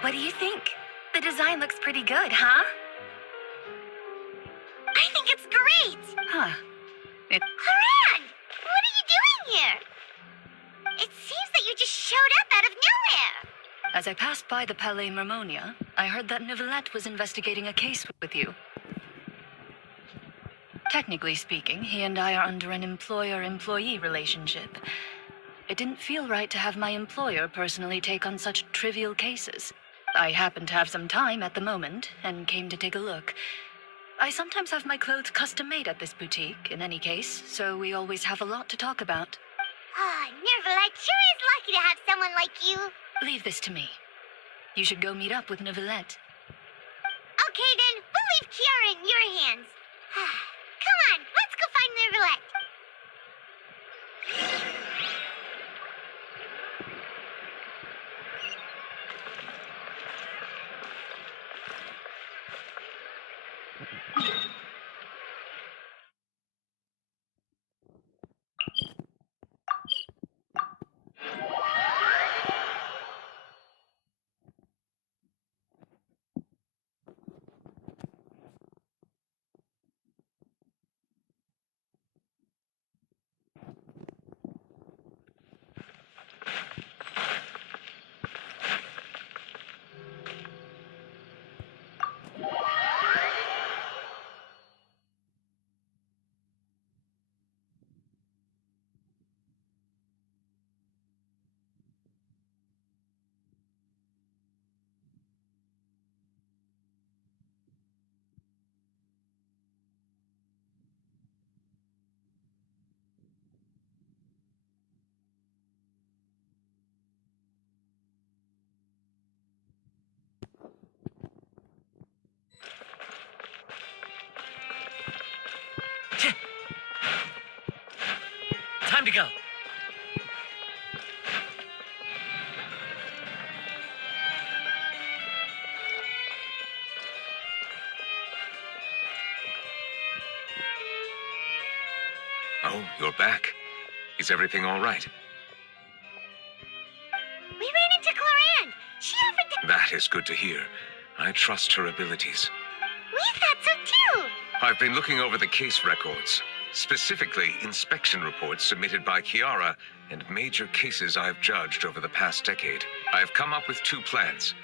What do you think? The design looks pretty good, huh? I think it's great! Huh. Haran! What are you doing here? It seems that you just showed up out of nowhere! As I passed by the Palais Mermonia, I heard that Neuvillette was investigating a case with you. Technically speaking, he and I are under an employer-employee relationship. It didn't feel right to have my employer personally take on such trivial cases. I happened to have some time at the moment, and came to take a look. I sometimes have my clothes custom-made at this boutique, in any case, so we always have a lot to talk about. Ah, Neuvillette sure is lucky to have someone like you. Leave this to me. You should go meet up with Neuvillette. Okay then, we'll leave Kiara in your hands. Come on, let's go find Neuvillette. Time to go. Oh, you're back. Is everything all right? We ran into Cloran. She offered to... That is good to hear. I trust her abilities. We thought so too. I've been looking over the case records, specifically inspection reports submitted by Kiara and major cases I've judged over the past decade. I've come up with two plans.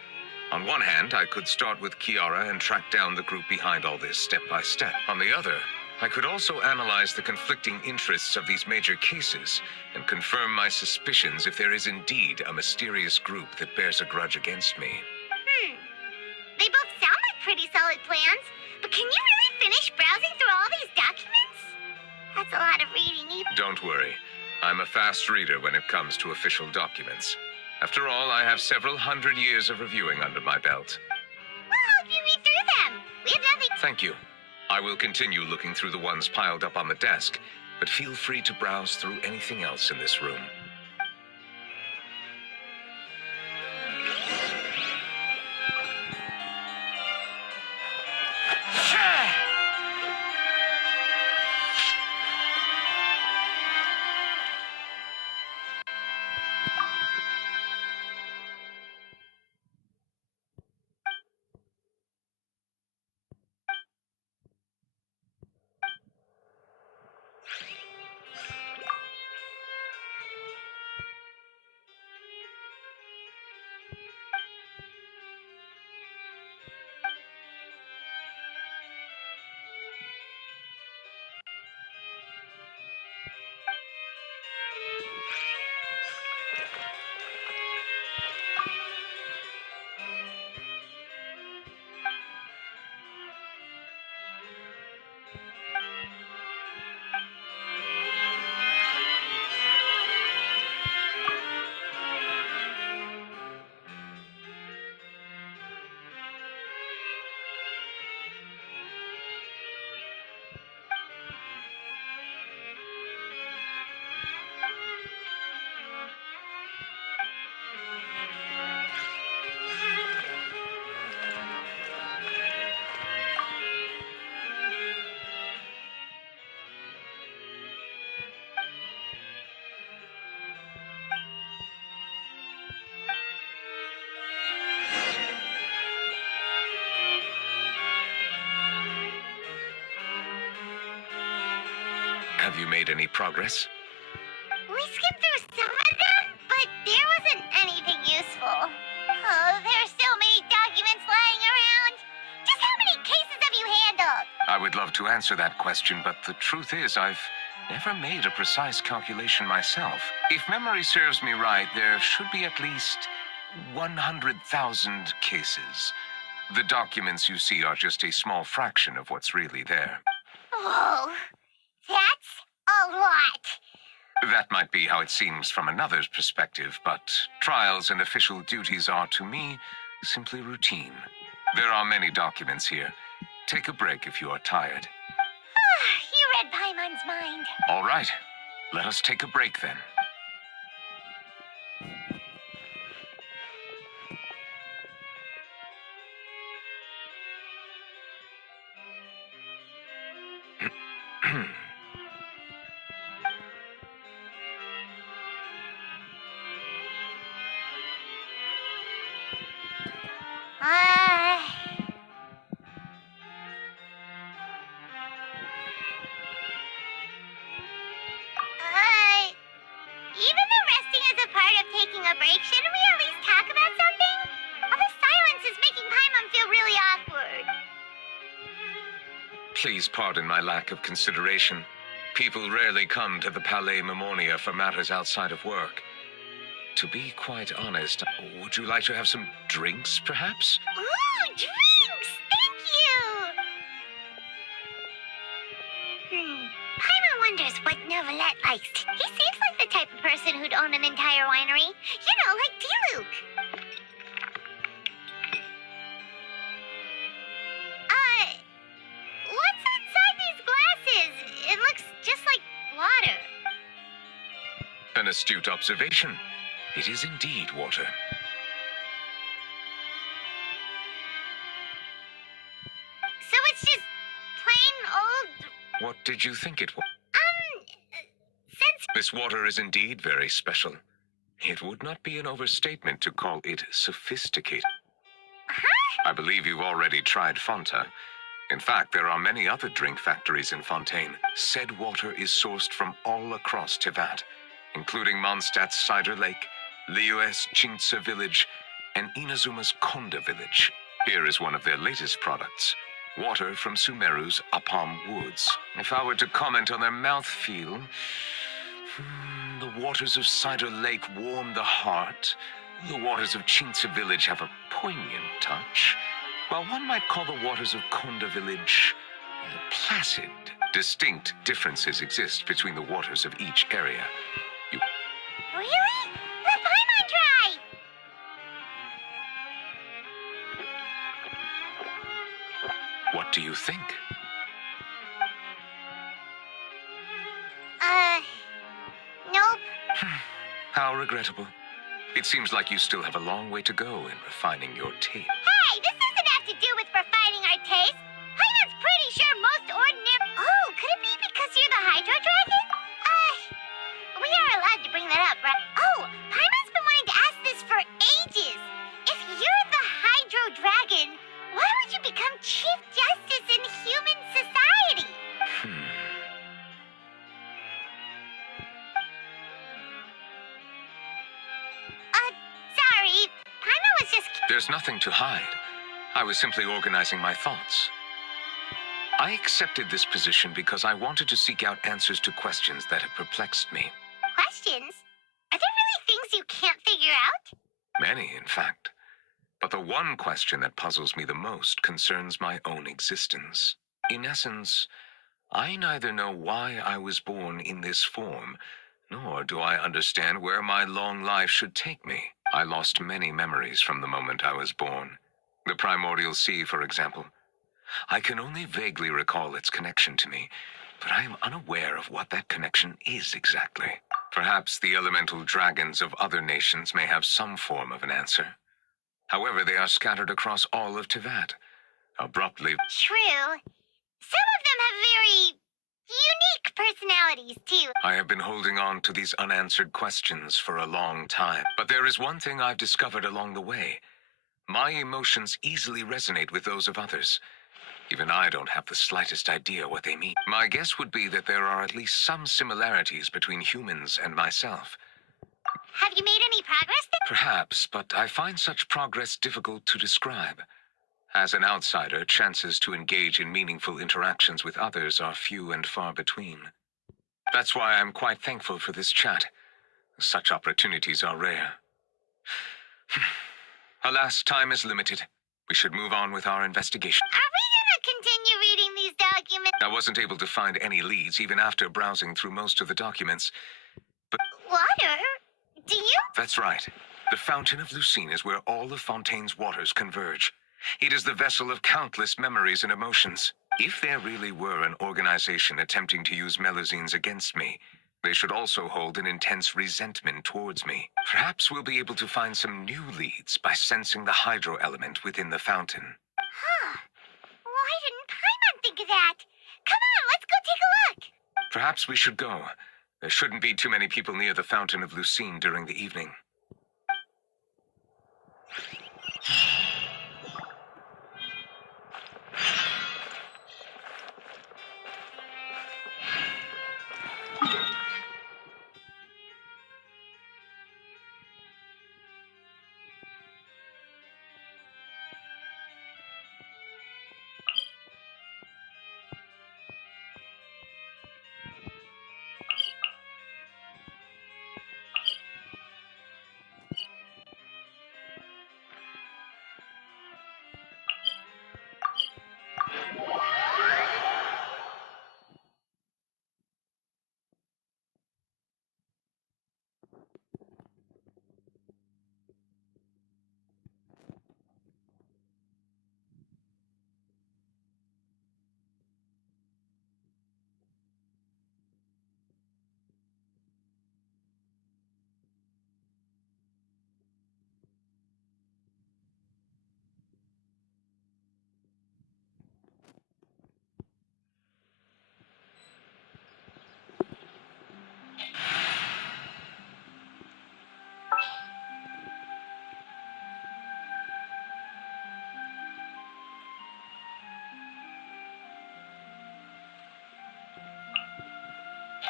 On one hand, I could start with Kiara and track down the group behind all this step by step. On the other, I could also analyze the conflicting interests of these major cases and confirm my suspicions if there is indeed a mysterious group that bears a grudge against me. They both sound like pretty solid plans, but can you really finish browsing through all these documents? That's a lot of reading. Don't worry. I'm a fast reader when it comes to official documents. After all, I have several hundred years of reviewing under my belt. We'll help you read through them. We have nothing... Thank you. I will continue looking through the ones piled up on the desk, but feel free to browse through anything else in this room. Have you made any progress? We skimmed through some of them, but there wasn't anything useful. Oh, there are so many documents lying around. Just how many cases have you handled? I would love to answer that question, but the truth is I've never made a precise calculation myself. If memory serves me right, there should be at least 100,000 cases. The documents you see are just a small fraction of what's really there. Whoa, that's a lot. That might be how it seems from another's perspective, but trials and official duties are, to me, simply routine. There are many documents here. Take a break if you are tired. You read Paimon's mind. All right. Let us take a break then. Even though resting is a part of taking a break, shouldn't we at least talk about something? All the silence is making Paimon feel really awkward. Please pardon my lack of consideration. People rarely come to the Palais Memonia for matters outside of work. To be quite honest, would you like to have some drinks, perhaps? Ooh, drinks! Thank you! Paimon wonders what Neuvillette likes. He seems like the type of person who'd own an entire winery. You know, like Diluc. What's inside these glasses? It looks just like water. An astute observation. It is indeed water. So it's just plain old... What did you think it was? Since... This water is indeed very special. It would not be an overstatement to call it sophisticated. Huh? I believe you've already tried Fanta. In fact, there are many other drink factories in Fontaine. Said water is sourced from all across Tevat, including Mondstadt's Cider Lake, Liyue's Chintsa Village, and Inazuma's Konda Village. Here is one of their latest products. Water from Sumeru's Apam Woods. If I were to comment on their mouthfeel, the waters of Cider Lake warm the heart. The waters of Chintsa Village have a poignant touch, while one might call the waters of Konda Village placid. Distinct differences exist between the waters of each area. Really? Let Paimon try! What do you think? Nope. How regrettable. It seems like you still have a long way to go in refining your taste. Hey, this doesn't have to do with refining our taste. Paimon's pretty sure most ordinary... Oh, could it be because you're the Hydro Dragon? We are allowed to bring that up, right? Oh, Paimon's been wanting to ask this for ages. If you're the Hydro Dragon, why would you become Chief Justice in human society? Sorry. Paimon was just... There's nothing to hide. I was simply organizing my thoughts. I accepted this position because I wanted to seek out answers to questions that have perplexed me. Questions? Are there really things you can't figure out? Many, in fact. But the one question that puzzles me the most concerns my own existence. In essence, I neither know why I was born in this form, nor do I understand where my long life should take me. I lost many memories from the moment I was born. The primordial sea, for example. I can only vaguely recall its connection to me, but I am unaware of what that connection is exactly. Perhaps the elemental dragons of other nations may have some form of an answer. However, they are scattered across all of Tevat. Abruptly... True. Some of them have very... unique personalities, too. I have been holding on to these unanswered questions for a long time. But there is one thing I've discovered along the way. My emotions easily resonate with those of others. Even I don't have the slightest idea what they mean. My guess would be that there are at least some similarities between humans and myself. Have you made any progress then? Perhaps, but I find such progress difficult to describe. As an outsider, chances to engage in meaningful interactions with others are few and far between. That's why I'm quite thankful for this chat. Such opportunities are rare. Alas, time is limited. We should move on with our investigation. Are we gonna continue reading these documents? I wasn't able to find any leads even after browsing through most of the documents. Water? Do you? That's right. The Fountain of Lucine is where all of Fontaine's waters converge. It is the vessel of countless memories and emotions. If there really were an organization attempting to use Melusines against me, they should also hold an intense resentment towards me. Perhaps we'll be able to find some new leads by sensing the hydro element within the fountain. Huh. Why didn't Paimon think of that? Come on, let's go take a look. Perhaps we should go. There shouldn't be too many people near the Fountain of Lucine during the evening.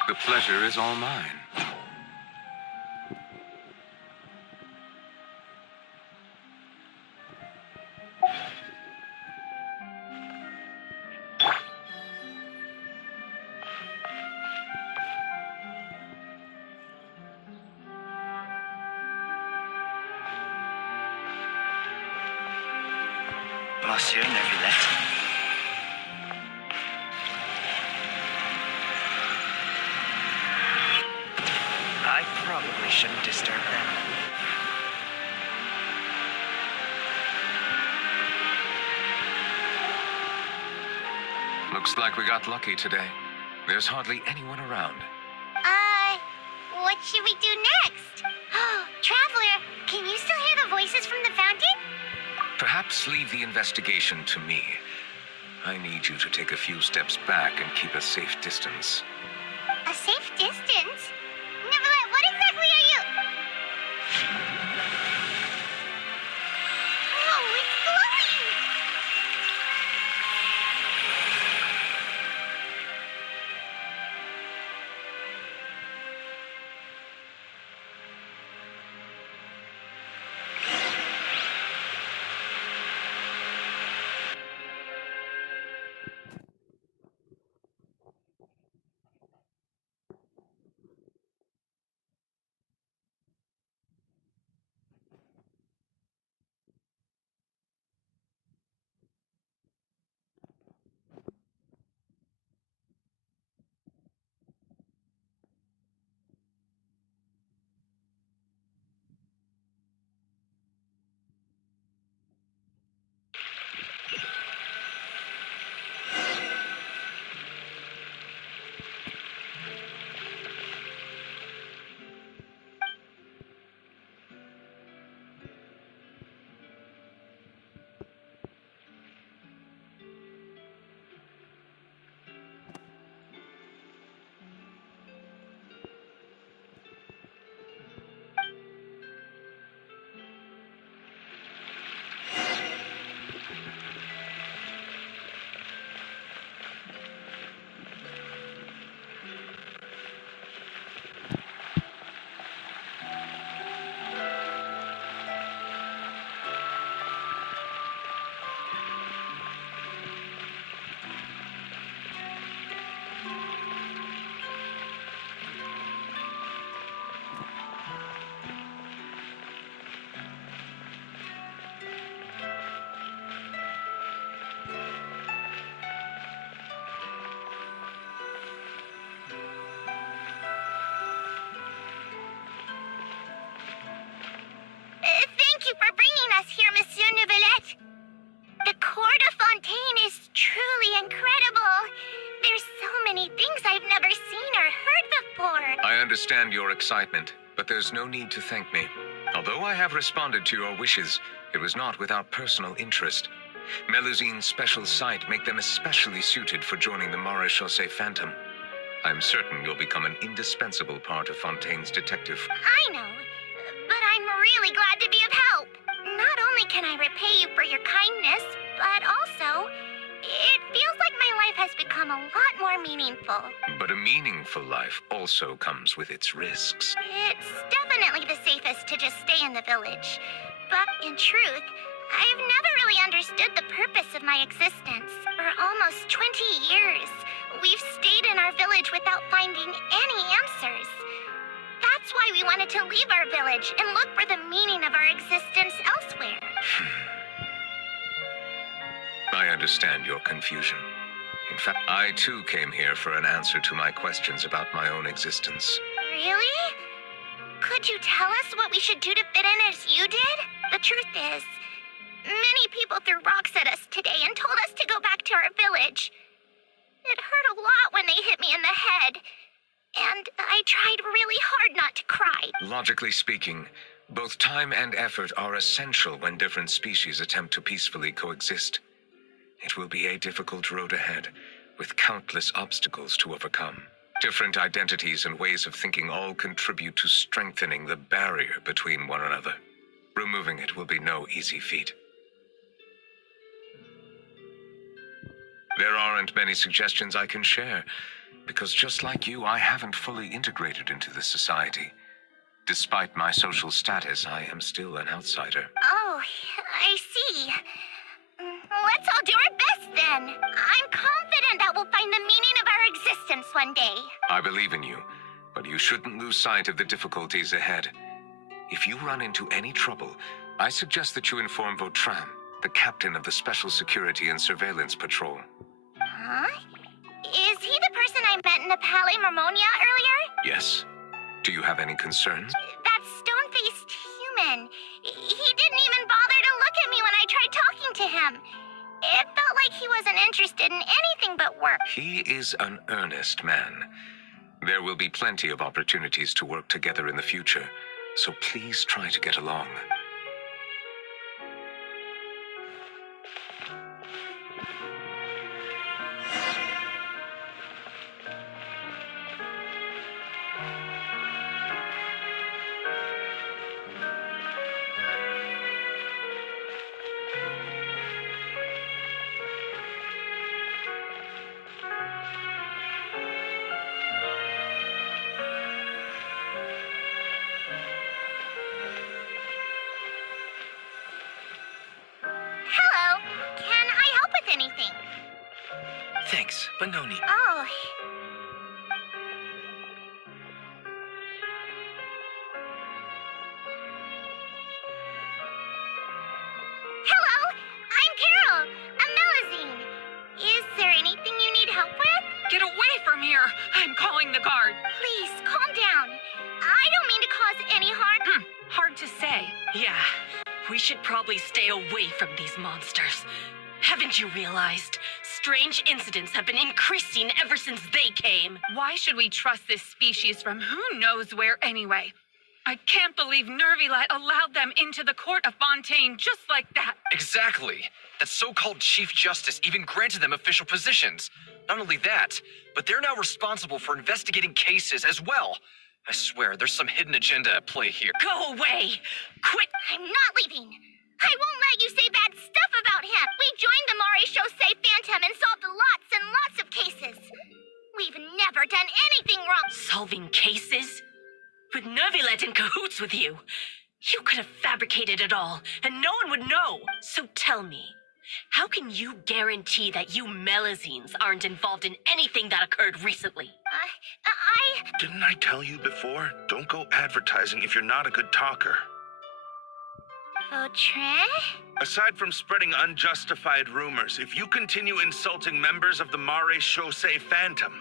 The pleasure is all mine. Monsieur Neuvillette. I probably shouldn't disturb them. Looks like we got lucky today. There's hardly anyone around. What should we do next? Oh, Traveler, can you still hear the voices from the fountain? Perhaps leave the investigation to me. I need you to take a few steps back and keep a safe distance. A safe distance? Neuvillette, what exactly are you? Oh, it's glowing! understand your excitement, but there's no need to thank me. Although I have responded to your wishes, it was not without personal interest. Melusine's special sight make them especially suited for joining the Maréchaussée Phantom. I'm certain you'll become an indispensable part of Fontaine's detective. I know, but I'm really glad to be of help. Not only can I repay you for your kindness, but also, it feels like my life has become a lot more meaningful. But a meaningful life also comes with its risks. It's definitely the safest to just stay in the village. But in truth, I've never really understood the purpose of my existence. For almost 20 years, we've stayed in our village without finding any answers. That's why we wanted to leave our village and look for the meaning of our existence elsewhere. I understand your confusion. In fact, I too came here for an answer to my questions about my own existence. Really? Could you tell us what we should do to fit in as you did? The truth is, many people threw rocks at us today and told us to go back to our village. It hurt a lot when they hit me in the head, and I tried really hard not to cry. Logically speaking, both time and effort are essential when different species attempt to peacefully coexist. It will be a difficult road ahead, with countless obstacles to overcome. Different identities and ways of thinking all contribute to strengthening the barrier between one another. Removing it will be no easy feat. There aren't many suggestions I can share, because just like you, I haven't fully integrated into this society. Despite my social status, I am still an outsider. Oh, I see. Let's all do our best then. I'm confident that we'll find the meaning of our existence one day. I believe in you, but you shouldn't lose sight of the difficulties ahead. If you run into any trouble, I suggest that you inform Vautrin, the captain of the Special Security and Surveillance Patrol. Huh? Is he the person I met in the Palais Marmonia earlier? Yes. Do you have any concerns? That stone-faced human. He didn't even bother to look at me when I tried talking to him. It felt like he wasn't interested in anything but work. He is an earnest man. There will be plenty of opportunities to work together in the future, so please try to get along. Hello. Can I help with anything? Thanks, but no need. Oh. Hello. I'm Carol. I'm Melusine. Is there anything you need help with? Get away from here! I'm calling the guard. Please, calm down. I don't mean to cause any harm. Hard to say. Yeah, we should probably stay away from these monsters. Haven't you realized? Strange incidents have been increasing ever since they came. Why should we trust this species from who knows where anyway? I can't believe Neuvillette allowed them into the court of Fontaine just like that. Exactly. That so-called Chief Justice even granted them official positions. Not only that, but they're now responsible for investigating cases as well. I swear, there's some hidden agenda at play here. Go away! Quit! I'm not leaving. I won't let you say bad stuff about him. We joined the Maréchaussée Phantom and solved lots and lots of cases. We've never done anything wrong. Solving cases? With Neuvillette in cahoots with you. You could have fabricated it all, and no one would know. So tell me, how can you guarantee that you Melusines aren't involved in anything that occurred recently? Didn't I tell you before? Don't go advertising if you're not a good talker. Vautrin? Aside from spreading unjustified rumors, if you continue insulting members of the Maréchaussée Phantom,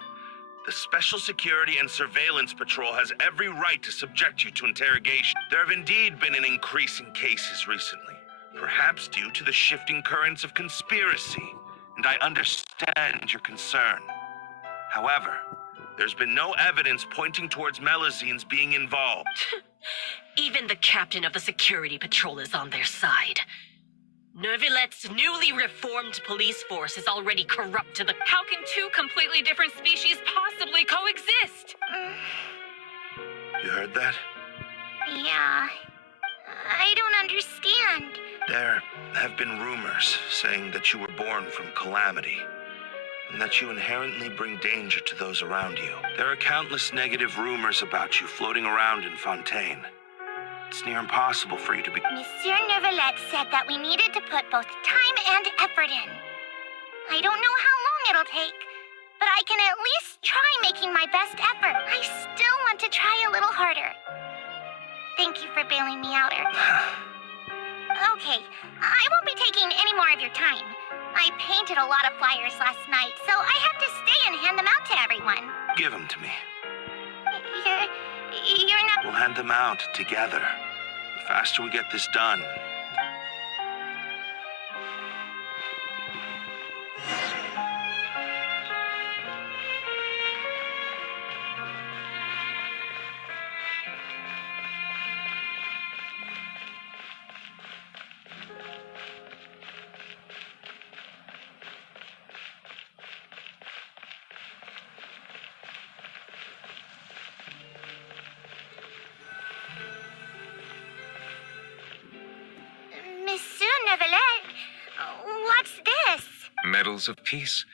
the Special Security and Surveillance Patrol has every right to subject you to interrogation. There have indeed been an increase in cases recently, perhaps due to the shifting currents of conspiracy, and I understand your concern. However, There's been no evidence pointing towards Melazines being involved. Even the captain of the security patrol is on their side. Neuvillette's newly reformed police force is already corrupt to the... How can two completely different species possibly coexist? You heard that? Yeah. I don't understand. There have been rumors saying that you were born from calamity, and that you inherently bring danger to those around you. There are countless negative rumors about you floating around in Fontaine. It's near impossible for you to be... Monsieur Neuvillette said that we needed to put both time and effort in. I don't know how long it'll take, but I can at least try making my best effort. I still want to try a little harder. Thank you for bailing me out, Okay, I won't be taking any more of your time. I painted a lot of flyers last night, so I have to stay and hand them out to everyone. Give them to me. You're not... We'll hand them out together. The faster we get this done. Monsieur Neuvillette, what's this? Medals of Peace,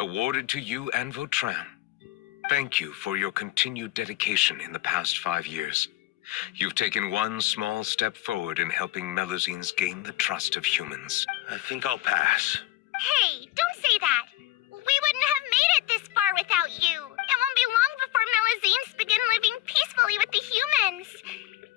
awarded to you and Vautrin. Thank you for your continued dedication in the past 5 years. You've taken one small step forward in helping Melazines gain the trust of humans. I think I'll pass. Hey, don't say that. We wouldn't have made it this far without you. It won't be long before Melazines begin living peacefully with the humans.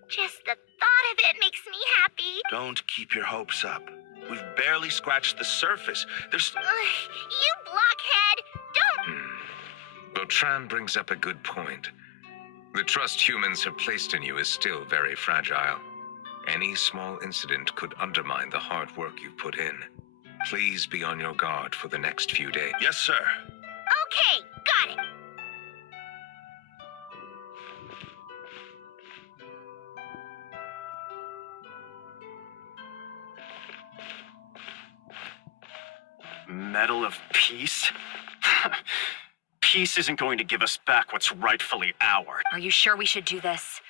Just the thought of it makes me happy. Don't keep your hopes up. We've barely scratched the surface. There's... You blockhead! Don't... Vautrin brings up a good point. The trust humans have placed in you is still very fragile. Any small incident could undermine the hard work you've put in. Please be on your guard for the next few days. Yes, sir. Okay, got it. Medal of Peace? Peace isn't going to give us back what's rightfully ours. Are you sure we should do this?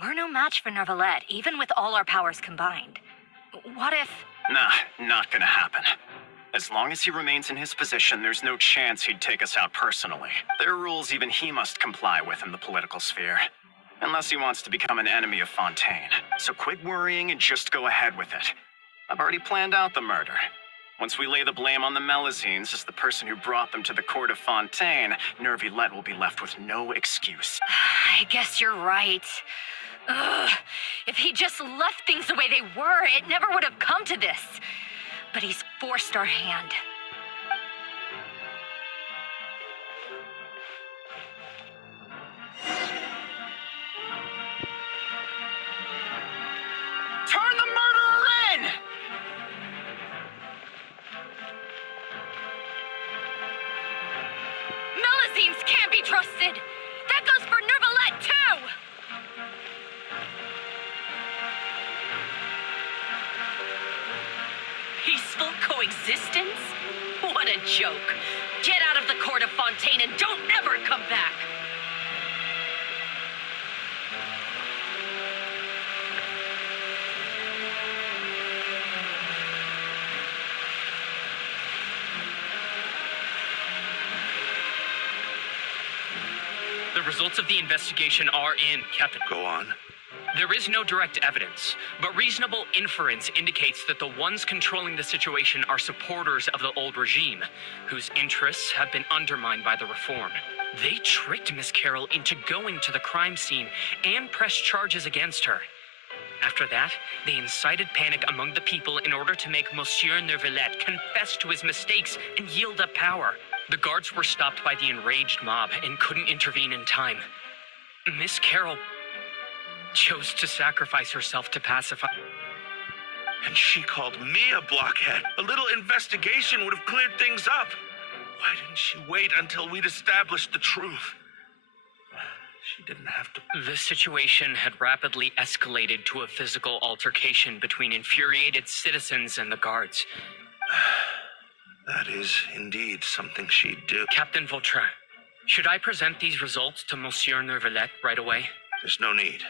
We're no match for Neuvillette, even with all our powers combined. What if... Nah, not gonna happen. As long as he remains in his position, there's no chance he'd take us out personally. There are rules even he must comply with in the political sphere. Unless he wants to become an enemy of Fontaine. So quit worrying and just go ahead with it. I've already planned out the murder. Once we lay the blame on the Melazines as the person who brought them to the court of Fontaine, Neuvillette will be left with no excuse. I guess you're right. Ugh. If he just left things the way they were, it never would have come to this. But he's forced our hand. Turn the murderer in! Melazines can't be trusted! That goes for Neuvillette, too! Peaceful coexistence? What a joke. Get out of the court of Fontaine and don't ever come back. The results of the investigation are in, Captain. Go on. There is no direct evidence, but reasonable inference indicates that the ones controlling the situation are supporters of the old regime, whose interests have been undermined by the reform. They tricked Miss Carroll into going to the crime scene and pressed charges against her. After that, they incited panic among the people in order to make Monsieur Neuvillette confess to his mistakes and yield up power. The guards were stopped by the enraged mob and couldn't intervene in time. Miss Carroll chose to sacrifice herself to pacify. And she called me a blockhead. A little investigation would have cleared things up. Why didn't she wait until we'd established the truth? She didn't have to. The situation had rapidly escalated to a physical altercation between infuriated citizens and the guards. That is indeed something she'd do. Captain Vautrin, should I present these results to Monsieur Neuvillette right away? There's no need.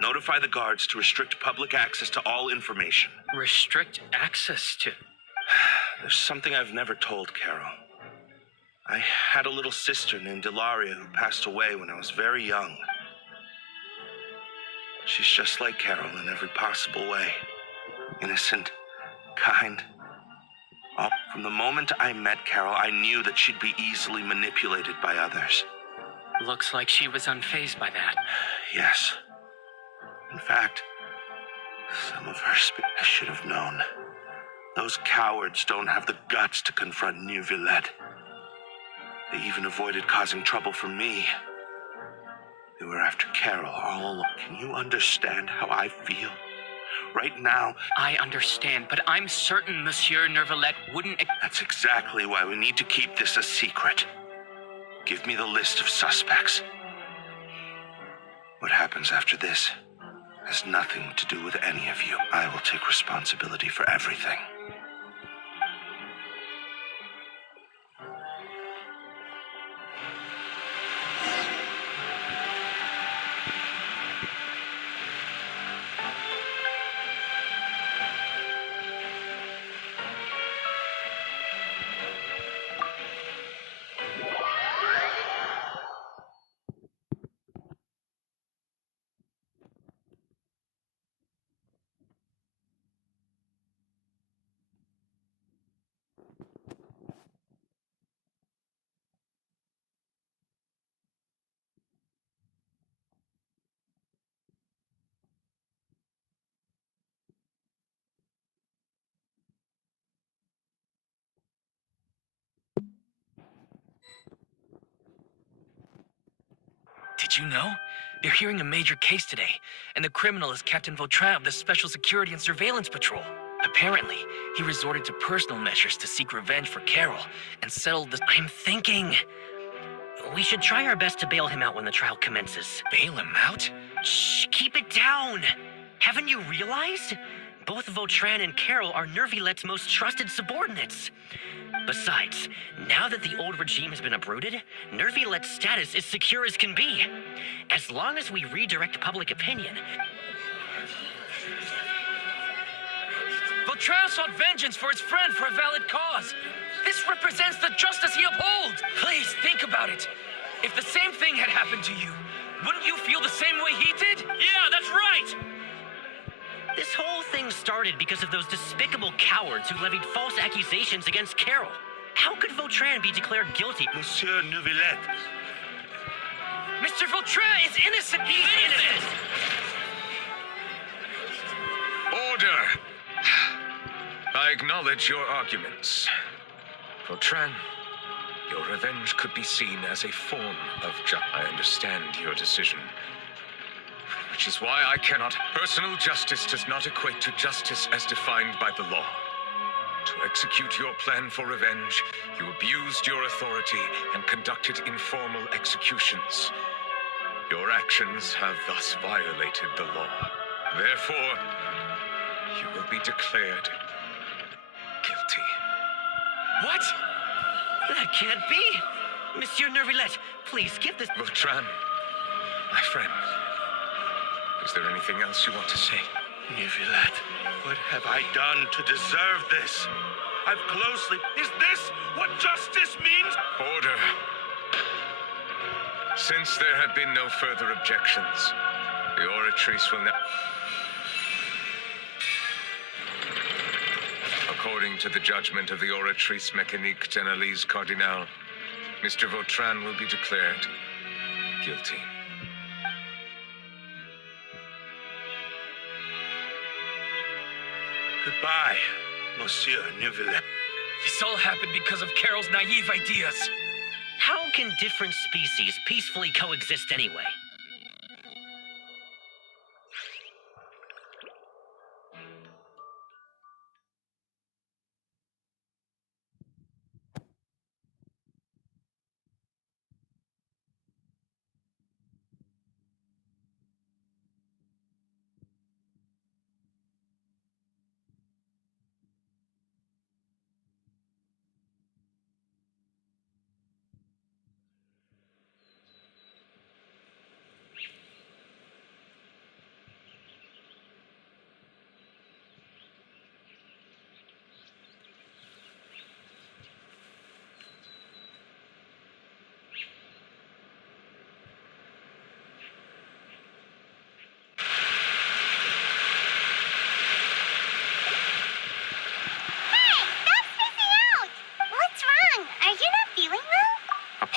Notify the guards to restrict public access to all information. Restrict access to... There's something I've never told Carol. I had a little sister named Ilaria who passed away when I was very young. She's just like Carol in every possible way. Innocent, kind. Oh, from the moment I met Carol, I knew that she'd be easily manipulated by others. Looks like she was unfazed by that. Yes. In fact, some of her I should have known. Those cowards don't have the guts to confront Neuvillette. They even avoided causing trouble for me. They were after Carol all along. Can you understand how I feel? Right now... I understand, but I'm certain Monsieur Neuvillette wouldn't... That's exactly why we need to keep this a secret. Give me the list of suspects. What happens after this has nothing to do with any of you. I will take responsibility for everything. Did you know? They're hearing a major case today, and the criminal is Captain Vautrin of the Special Security and Surveillance Patrol. Apparently, he resorted to personal measures to seek revenge for Carol and settled the... I'm thinking... we should try our best to bail him out when the trial commences. Bail him out? Shh, keep it down! Haven't you realized? Both Vautrin and Carol are Neuvillette's most trusted subordinates. Besides, now that the old regime has been uprooted, Neuvillette's status is secure as can be. As long as we redirect public opinion... Vautrin sought vengeance for his friend for a valid cause. This represents the justice he upholds. Please, think about it. If the same thing had happened to you, wouldn't you feel the same way he did? Yeah, that's right! This whole thing started because of those despicable cowards who levied false accusations against Carol. How could Vautrin be declared guilty? Monsieur Neuvillette. Mr. Vautrin is innocent! He's innocent! Order! I acknowledge your arguments. Vautrin, your revenge could be seen as a form of I understand your decision. Which is why I cannot. Personal justice does not equate to justice as defined by the law. To execute your plan for revenge, you abused your authority and conducted informal executions. Your actions have thus violated the law. Therefore, you will be declared guilty. What? That can't be! Monsieur Neuvillette, please give this... Vautrin, my friend, is there anything else you want to say? Neuvillette, what have I done to deserve this? I've closely... Is this what justice means? Order. Since there have been no further objections, the oratrice will now... According to the judgment of the oratrice mécanique d'analyse cardinal, Mr. Vautrin will be declared guilty. Goodbye, Monsieur Neuvillette. This all happened because of Carol's naive ideas. How can different species peacefully coexist anyway?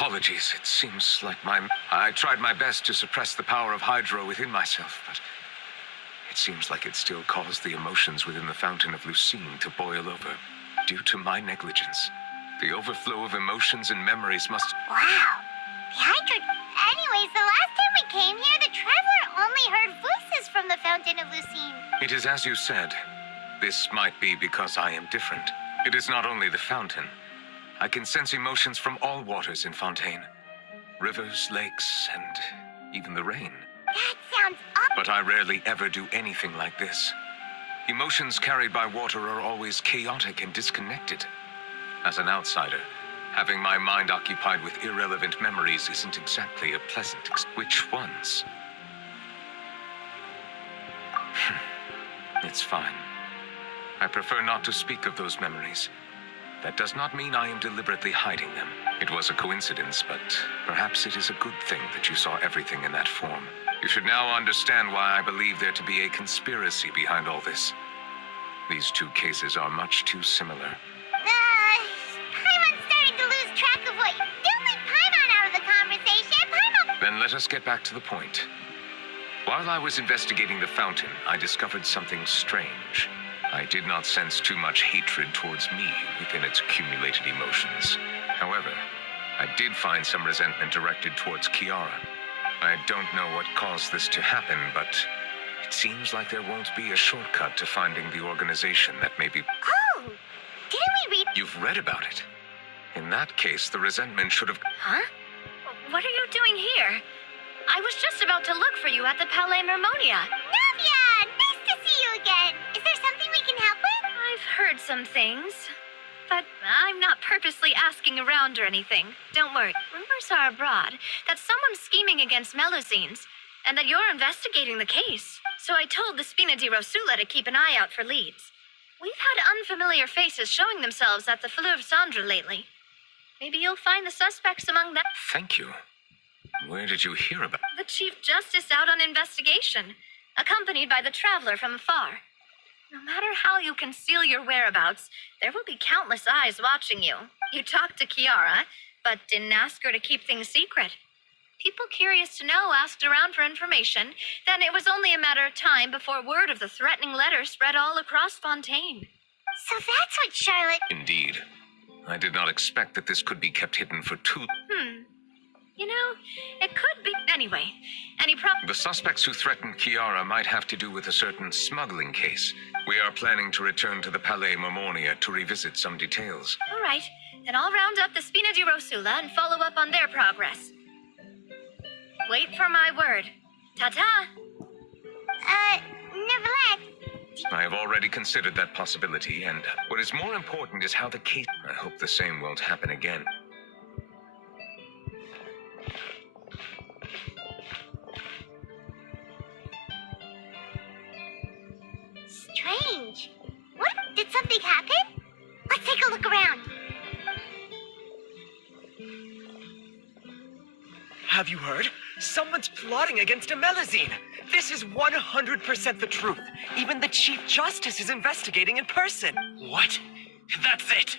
Apologies, it seems like I tried my best to suppress the power of Hydro within myself, but it seems like it still caused the emotions within the Fountain of Lucine to boil over, due to my negligence. The overflow of emotions and memories must... Wow. The Hydro... Anyways, the last time we came here, the Traveler only heard voices from the Fountain of Lucine. It is as you said. This might be because I am different. It is not only the fountain. I can sense emotions from all waters in Fontaine. Rivers, lakes, and even the rain. That sounds awful. But I rarely ever do anything like this. Emotions carried by water are always chaotic and disconnected. As an outsider, having my mind occupied with irrelevant memories isn't exactly a pleasant Which ones? It's fine. I prefer not to speak of those memories. That does not mean I am deliberately hiding them. It was a coincidence, but perhaps it is a good thing that you saw everything in that form. You should now understand why I believe there to be a conspiracy behind all this. These two cases are much too similar. Paimon's starting to lose track of what... Don't leave Paimon out of the conversation. Paimon... Then let us get back to the point. While I was investigating the fountain, I discovered something strange. I did not sense too much hatred towards me within its accumulated emotions. However, I did find some resentment directed towards Kiara. I don't know what caused this to happen, but it seems like there won't be a shortcut to finding the organization that may be... Oh! Didn't we read... You've read about it. In that case, the resentment should have... Huh? What are you doing here? I was just about to look for you at the Palais Mermonia. Novia! Nice to see you again. Is there something we can help with? I've heard some things, but I'm not purposely asking around or anything. Don't worry. Rumors are abroad that someone's scheming against Melusines, and that you're investigating the case. So I told the Spina di Rosula to keep an eye out for leads. We've had unfamiliar faces showing themselves at the Fleuve Cendre lately. Maybe you'll find the suspects among them. Thank you. Where did you hear about... The Chief Justice out on investigation, accompanied by the Traveler from afar. No matter how you conceal your whereabouts, there will be countless eyes watching you. You talked to Kiara, but didn't ask her to keep things secret. People curious to know asked around for information, then it was only a matter of time before word of the threatening letter spread all across Fontaine. So that's what Charlotte... Indeed. I did not expect that this could be kept hidden for too... You know, it could be... Anyway, The suspects who threatened Kiara might have to do with a certain smuggling case. We are planning to return to the Palais Mermonia to revisit some details. All right, then I'll round up the Spina di Rosula and follow up on their progress. Wait for my word. Ta-ta! Neuvillette... I have already considered that possibility, and what is more important is how the case... I hope the same won't happen again. Strange. What? Did something happen? Let's take a look around. Have you heard? Someone's plotting against a Melusine. This is 100% the truth. Even the Chief Justice is investigating in person. What? That's it!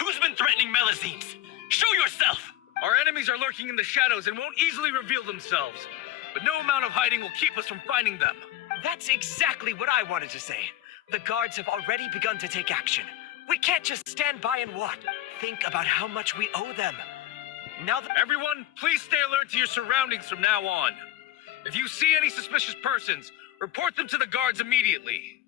Who's been threatening Melusines? Show yourself! Our enemies are lurking in the shadows and won't easily reveal themselves. But no amount of hiding will keep us from finding them. That's exactly what I wanted to say. The guards have already begun to take action. We can't just stand by and watch. Think about how much we owe them. Now that... Everyone, please stay alert to your surroundings from now on. If you see any suspicious persons, report them to the guards immediately.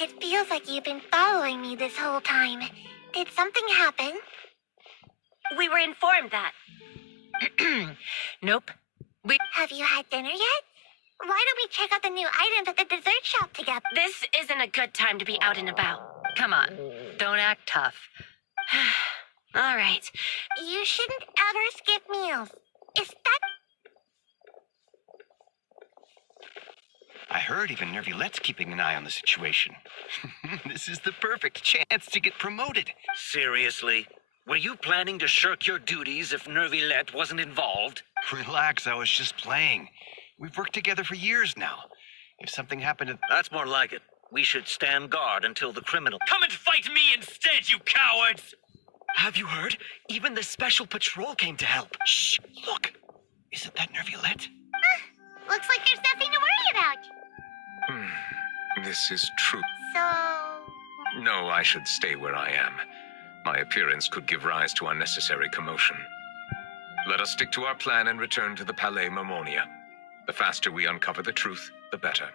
It feels like you've been following me this whole time. Did something happen? We were informed that. Nope. Have you had dinner yet? Why don't we check out the new items at the dessert shop together? This isn't a good time to be out and about. Come on, don't act tough. All right. You shouldn't ever skip meals. Is that... I heard even Neuvillette's keeping an eye on the situation. This is the perfect chance to get promoted. Seriously? Were you planning to shirk your duties if Neuvillette wasn't involved? Relax, I was just playing. We've worked together for years now. If something happened to... That's more like it. We should stand guard until the criminal... Come and fight me instead, you cowards! Have you heard? Even the special patrol came to help. Shh! Look! Isn't that Neuvillette? Looks like there's nothing to worry about. This is true. So... No, I should stay where I am. My appearance could give rise to unnecessary commotion. Let us stick to our plan and return to the Palais Mermonia. The faster we uncover the truth, the better.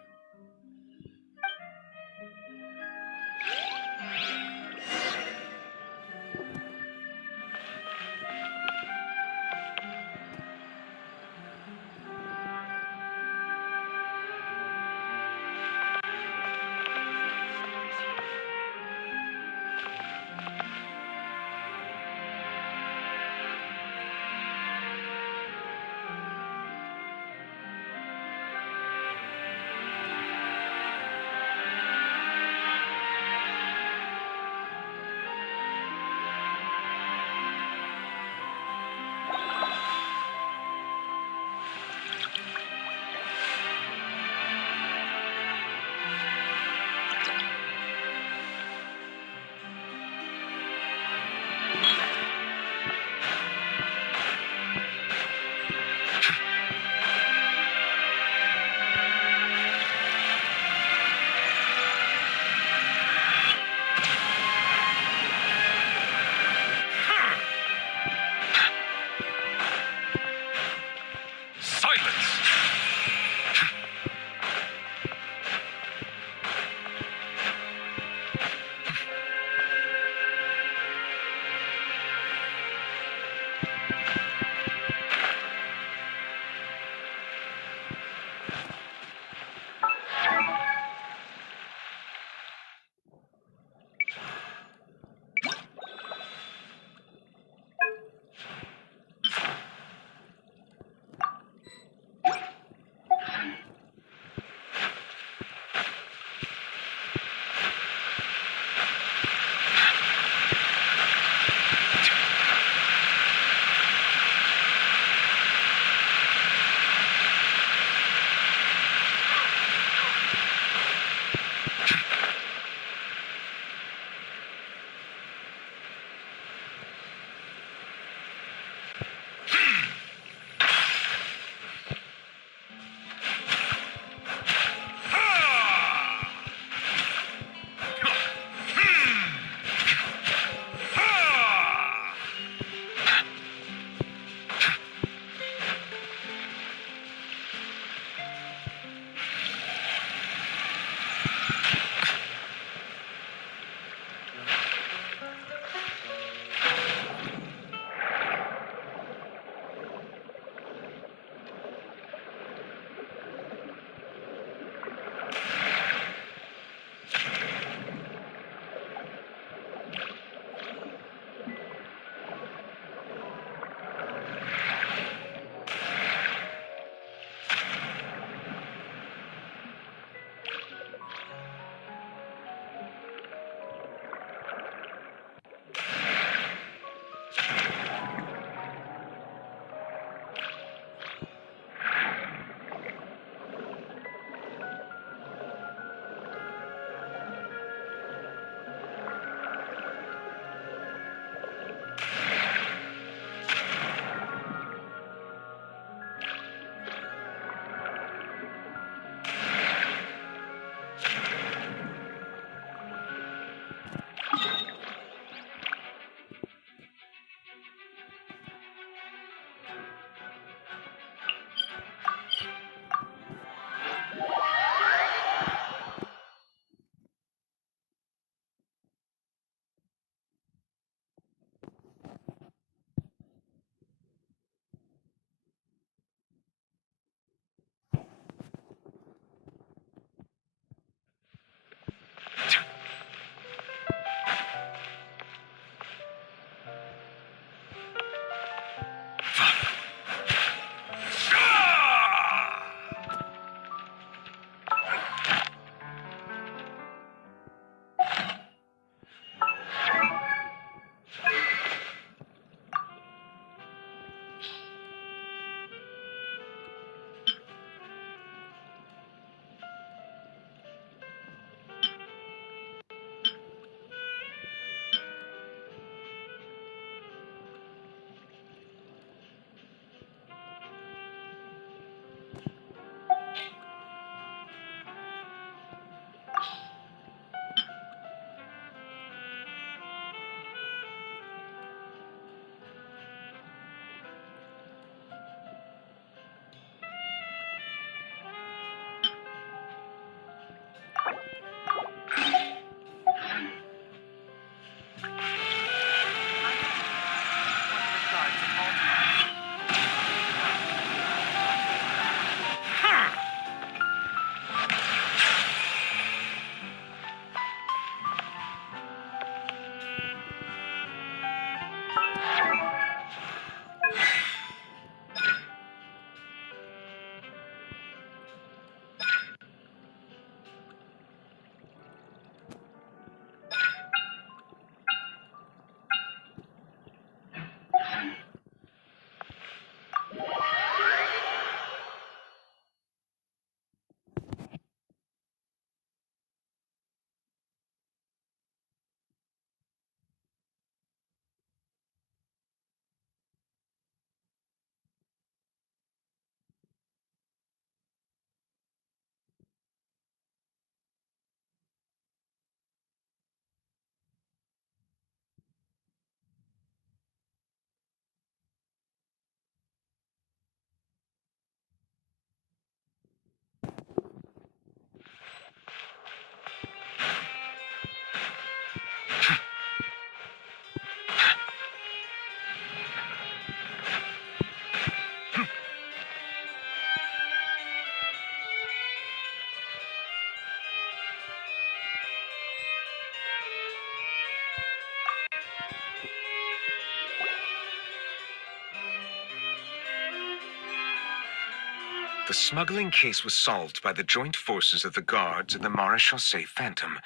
The smuggling case was solved by the joint forces of the guards and the Marechaussee Phantom.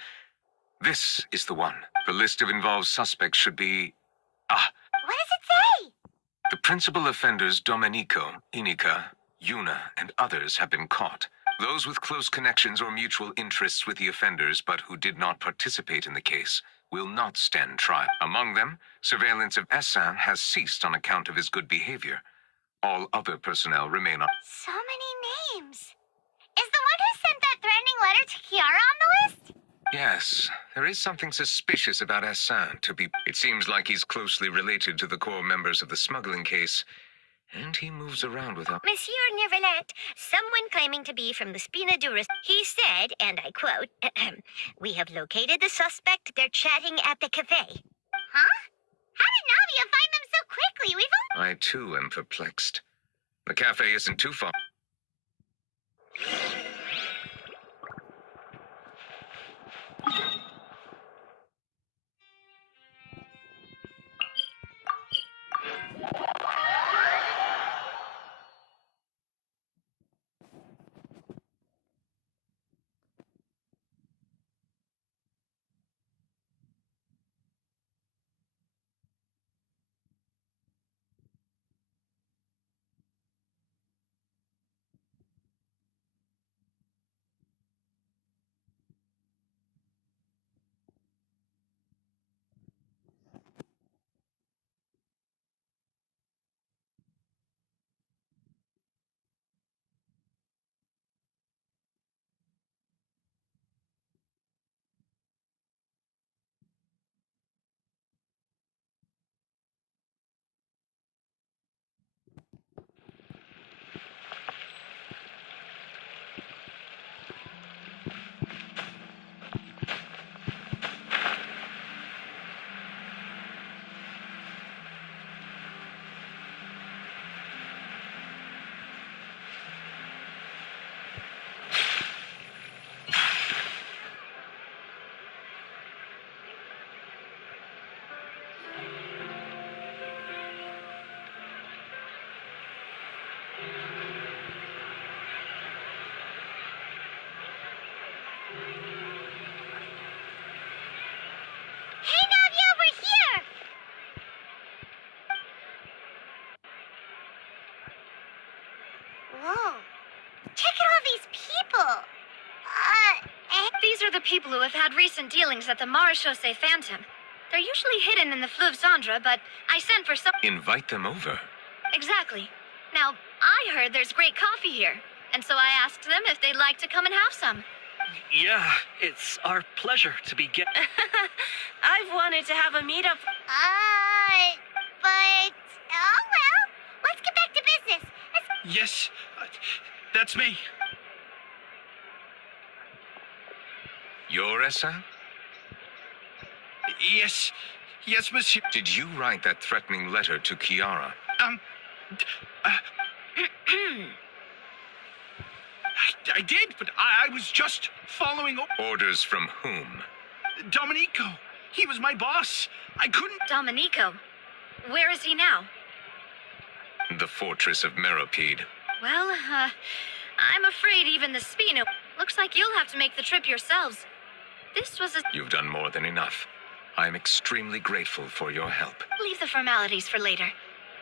This is the one. The list of involved suspects should be... Ah! What does it say? The principal offenders Domenico, Inica, Yuna, and others have been caught. Those with close connections or mutual interests with the offenders but who did not participate in the case will not stand trial. Among them, surveillance of Essin has ceased on account of his good behavior. All other personnel remain on... So many names. Is the one who sent that threatening letter to Kiara on the list? Yes, there is something suspicious about Essin to be... It seems like he's closely related to the core members of the smuggling case, and he moves around without... Monsieur Neuvillette, someone claiming to be from the Spina Duris, he said, and I quote, "We have located the suspect. They're chatting at the cafe." Huh? How did Navia find them so quickly? I, too, am perplexed. The cafe isn't too far. Hey, Navia, we're here! Whoa. Check out all these people. These are the people who have had recent dealings at the Marechaussee Phantom. They're usually hidden in the Fleuve Cendre, but I sent for some... Invite them over. Exactly. Now, I heard there's great coffee here, and so I asked them if they'd like to come and have some. Yeah, it's our pleasure to be I've wanted to have a meetup. But... Oh, well. Let's get back to business. Yes, that's me. You're Essin? Yes, monsieur. Did you write that threatening letter to Kiara? I did, but I was just following Orders from whom? Domenico. He was my boss. I couldn't... Domenico? Where is he now? The fortress of Meropide. Well, I'm afraid even the Spino... Looks like you'll have to make the trip yourselves. This was a... You've done more than enough. I'm extremely grateful for your help. Leave the formalities for later.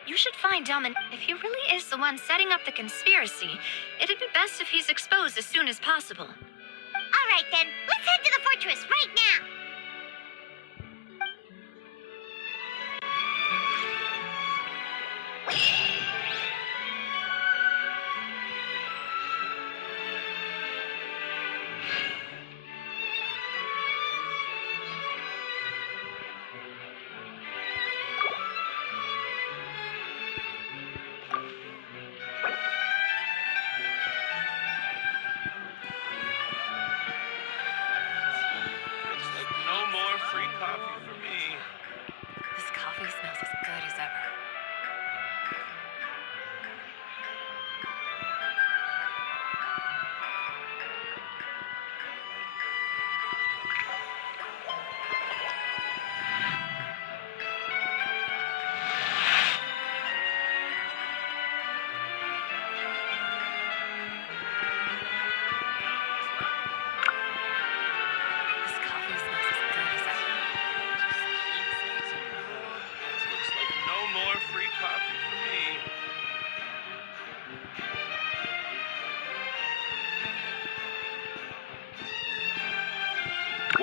You should find Dominic. If he really is the one setting up the conspiracy, it'd be best if he's exposed as soon as possible. All right, then. Let's head to the fortress right now.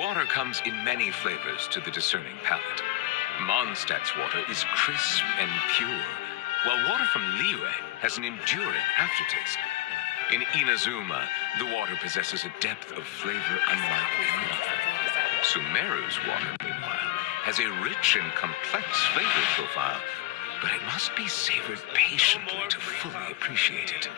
Water comes in many flavors to the discerning palate. Mondstadt's water is crisp and pure, while water from Liyue has an enduring aftertaste. In Inazuma, the water possesses a depth of flavor unlike any other. Sumeru's water, meanwhile, has a rich and complex flavor profile, but it must be savored patiently to fully appreciate it.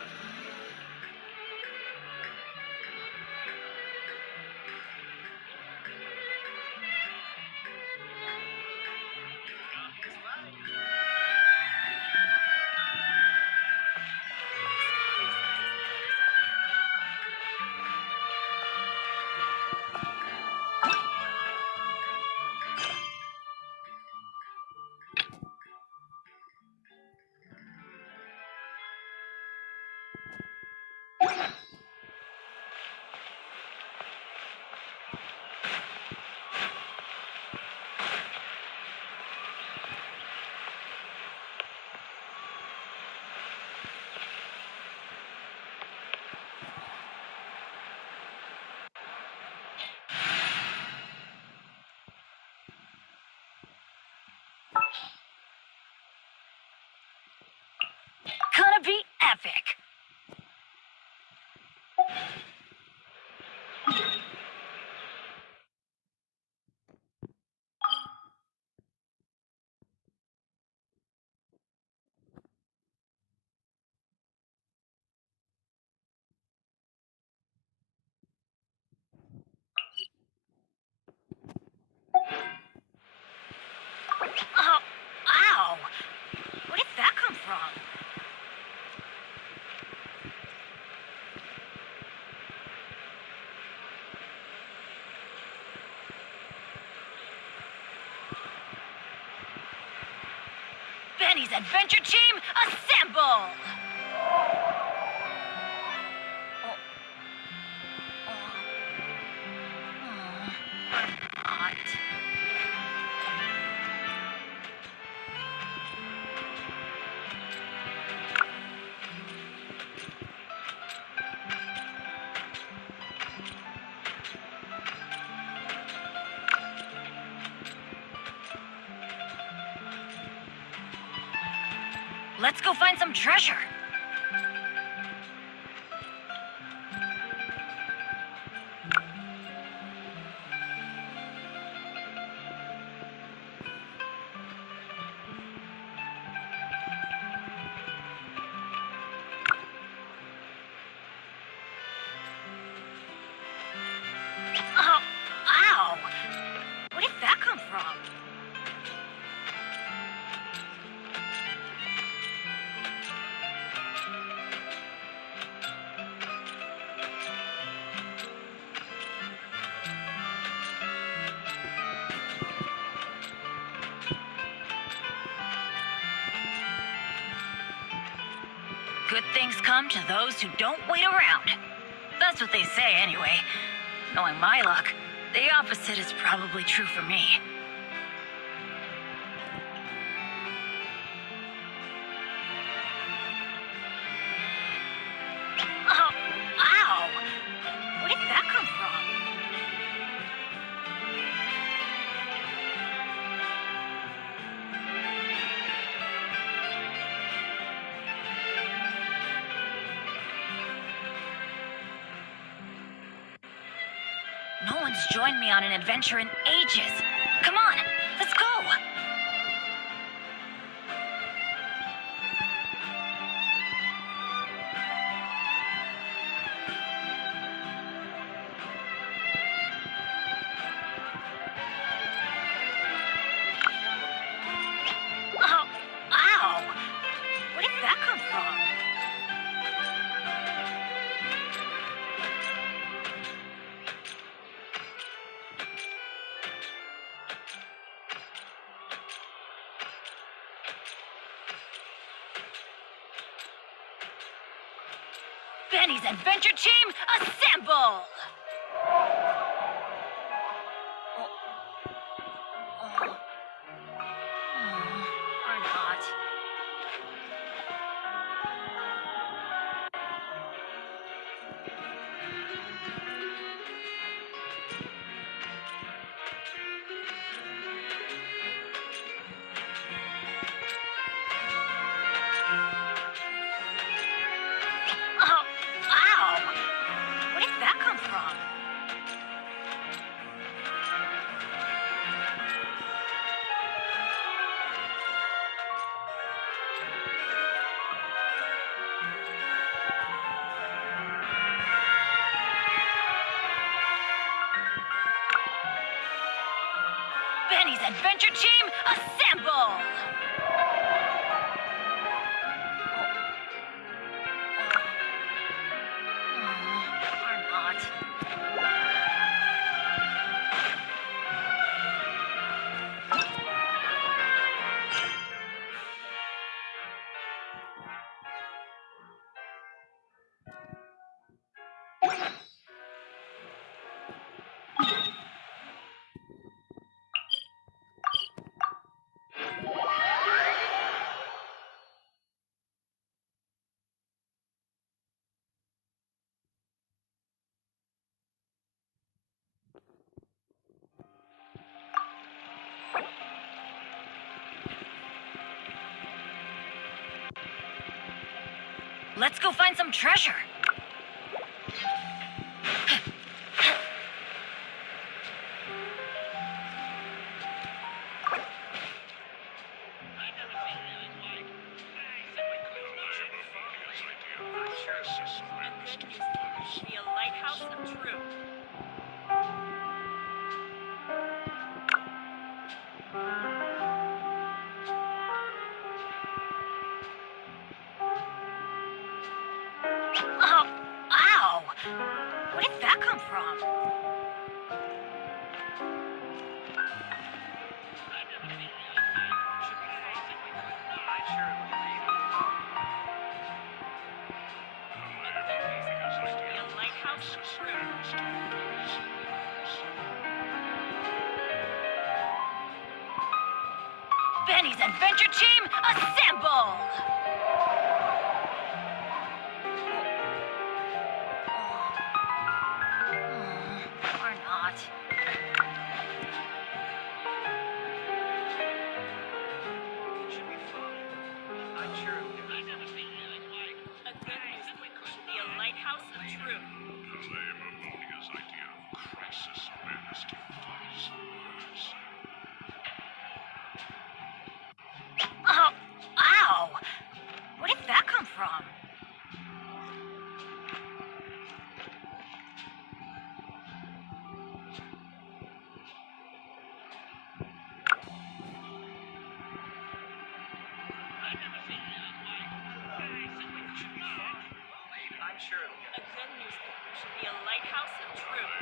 Gonna be epic. Oh, ow! Where did that come from? Benny's Adventure Team, assemble! Let's go find some treasure. Oh, ow! Where did that come from? Good things come to those who don't wait around. That's what they say anyway. Knowing my luck, the opposite is probably true for me. Oh, ow! Where did that come from? No one's joined me on an adventure in ages. Come on, let's go! Oh, ow! Where did that come from? Benny's Adventure Team, assemble! Or not. adventure team, assemble! Or not. Let's go find some treasure. Be a lighthouse of truth. Oh, ow! Where did that come from? Be a lighthouse of truth. Benny's adventure team, assemble! Or not. Should be fine. I'm sure it'll do. A good newspaper should be a lighthouse of truth. Oh, ow! Where did that come from? I'm sure it'll A good newspaper should be a lighthouse of truth.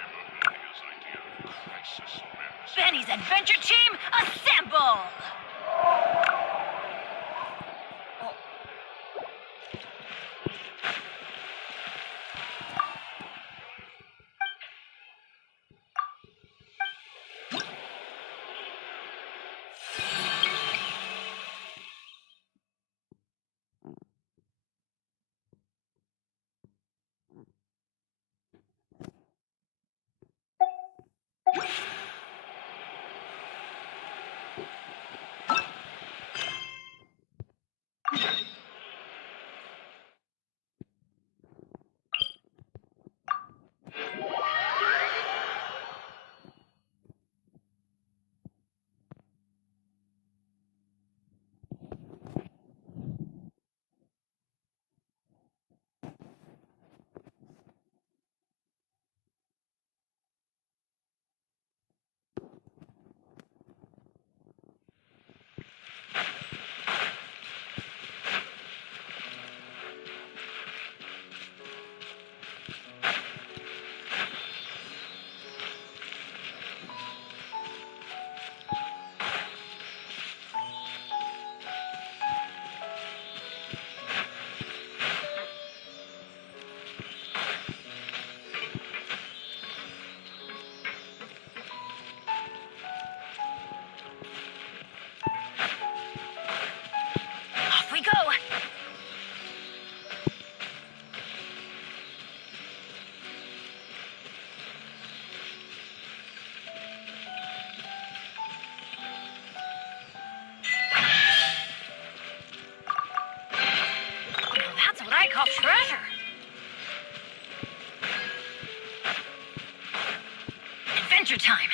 Benny's adventure team, assemble! Off we go! Now that's what I call treasure! Adventure time!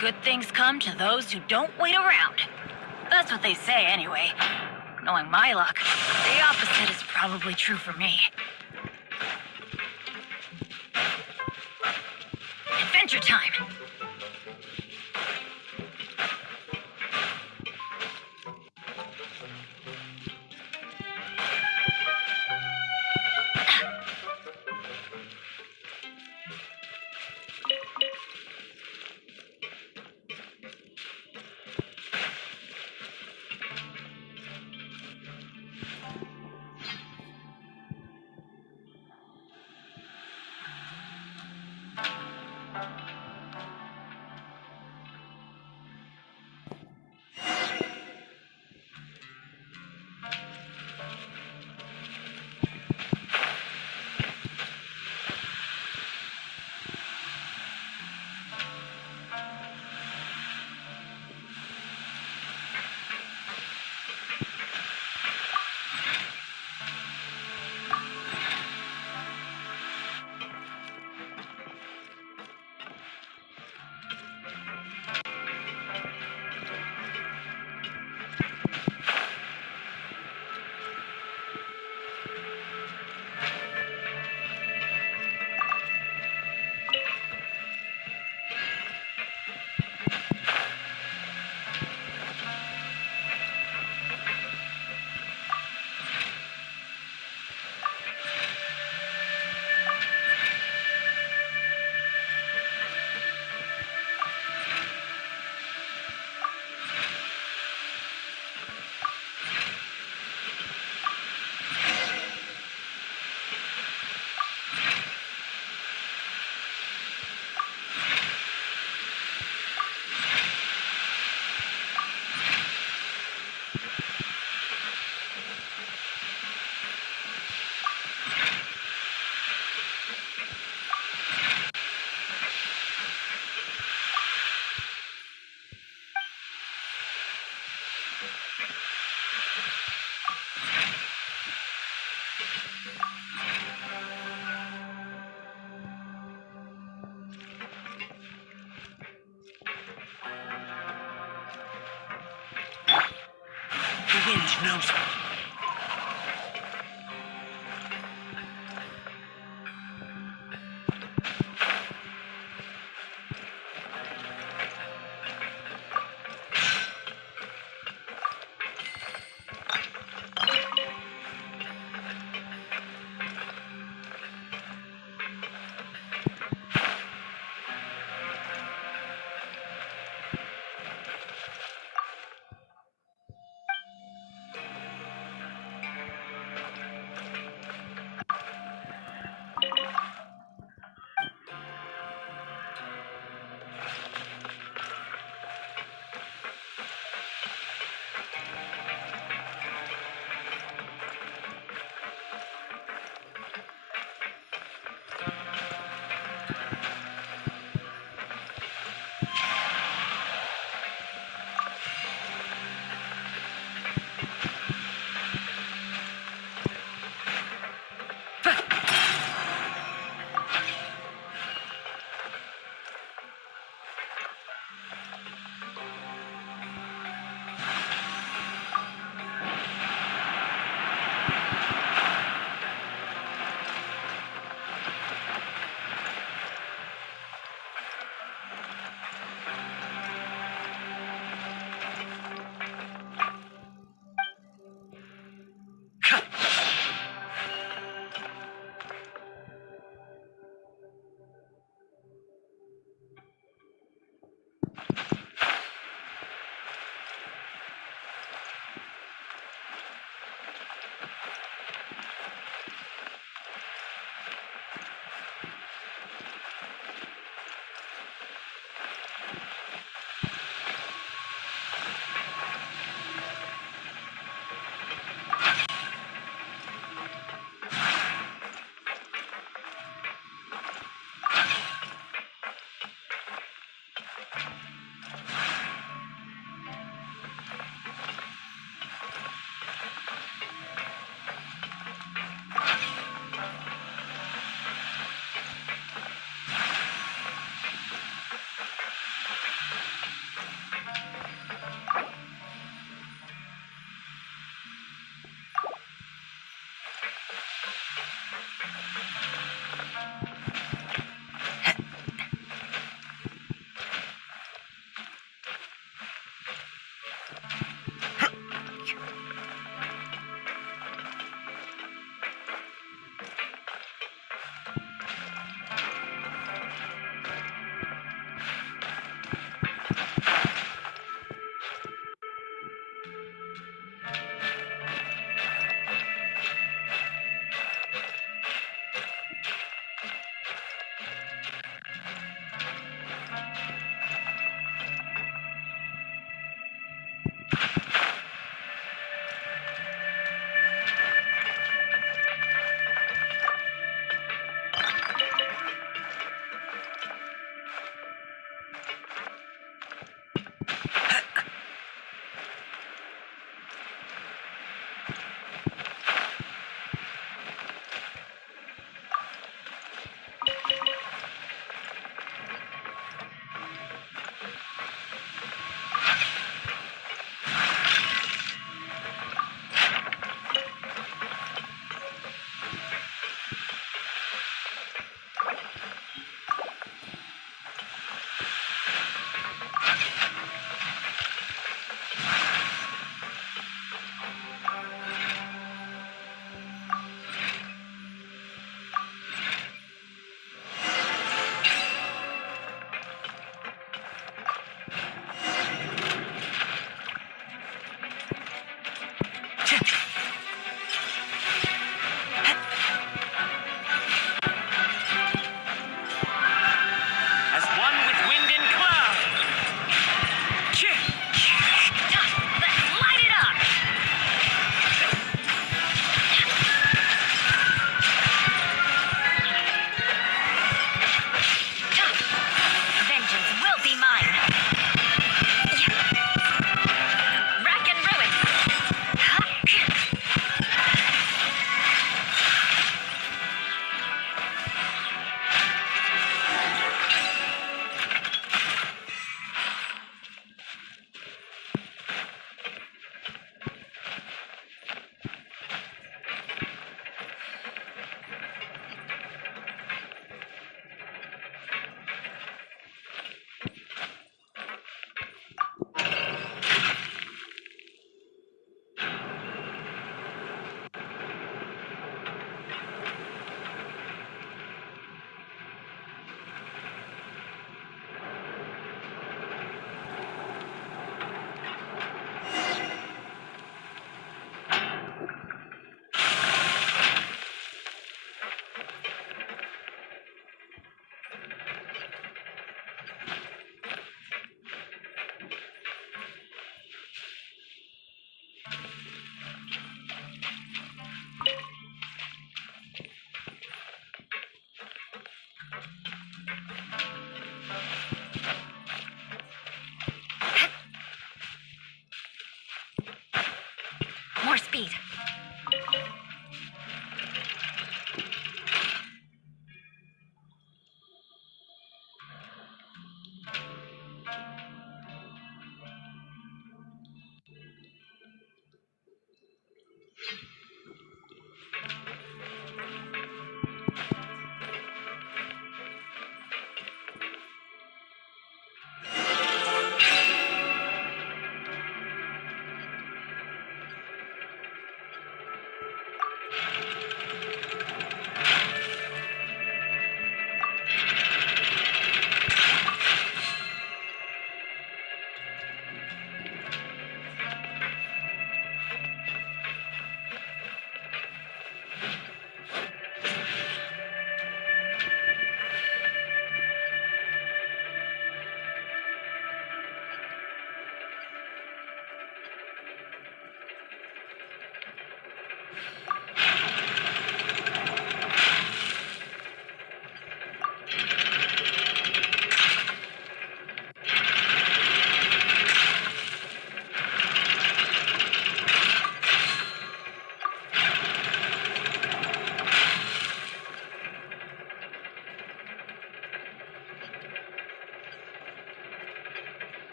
Good things come to those who don't wait around. That's what they say anyway. Knowing my luck, the opposite is probably true for me. Adventure time! The wind knows me.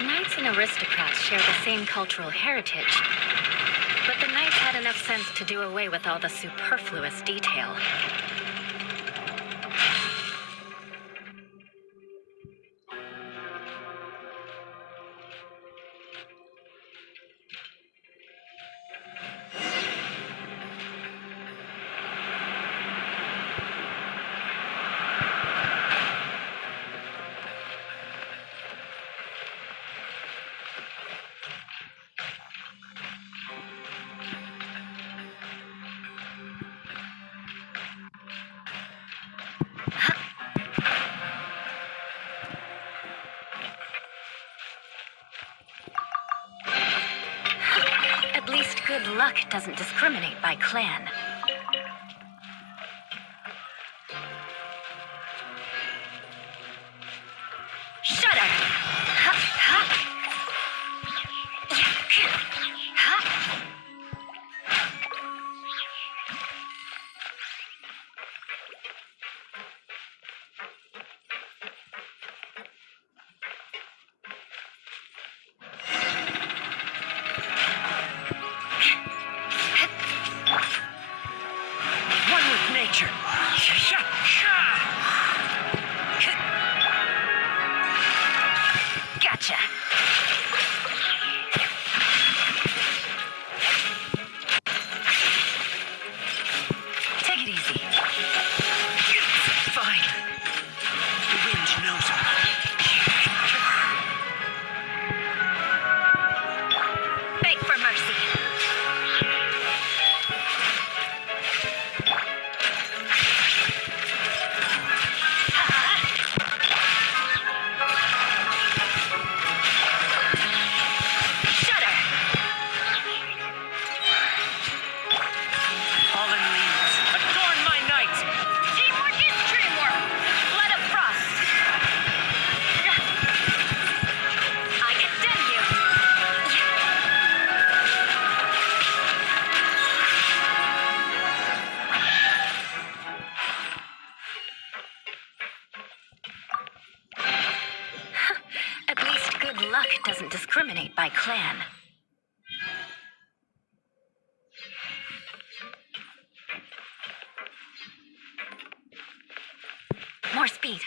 Knights and aristocrats share the same cultural heritage, but the knights had enough sense to do away with all the superfluous detail. At least good luck doesn't discriminate by clan. Shudder! Ha, ha. Ha. One with nature. Gotcha! Take it easy. Fine. The wind knows me. Beg for mercy. Shudder! Fallen leaves, adorn my night. Teamwork is dreamwork. Blood of frost. I condemn you. At least good luck doesn't discriminate by clan. More speed.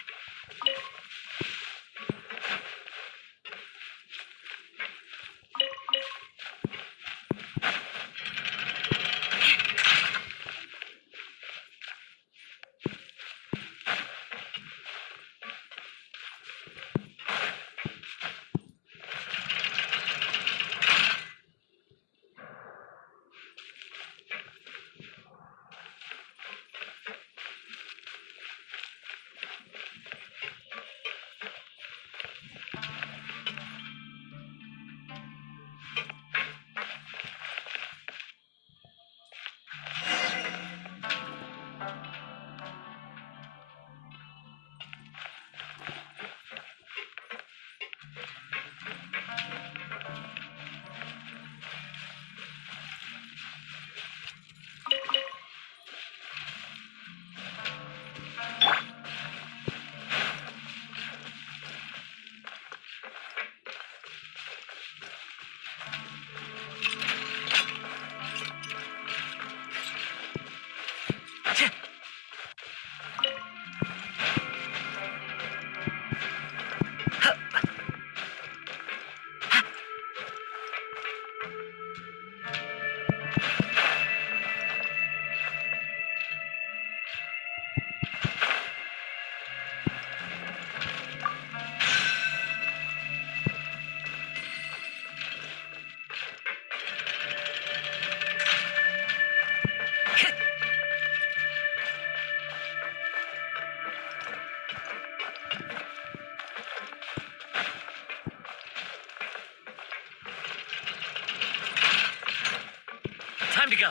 Time to go.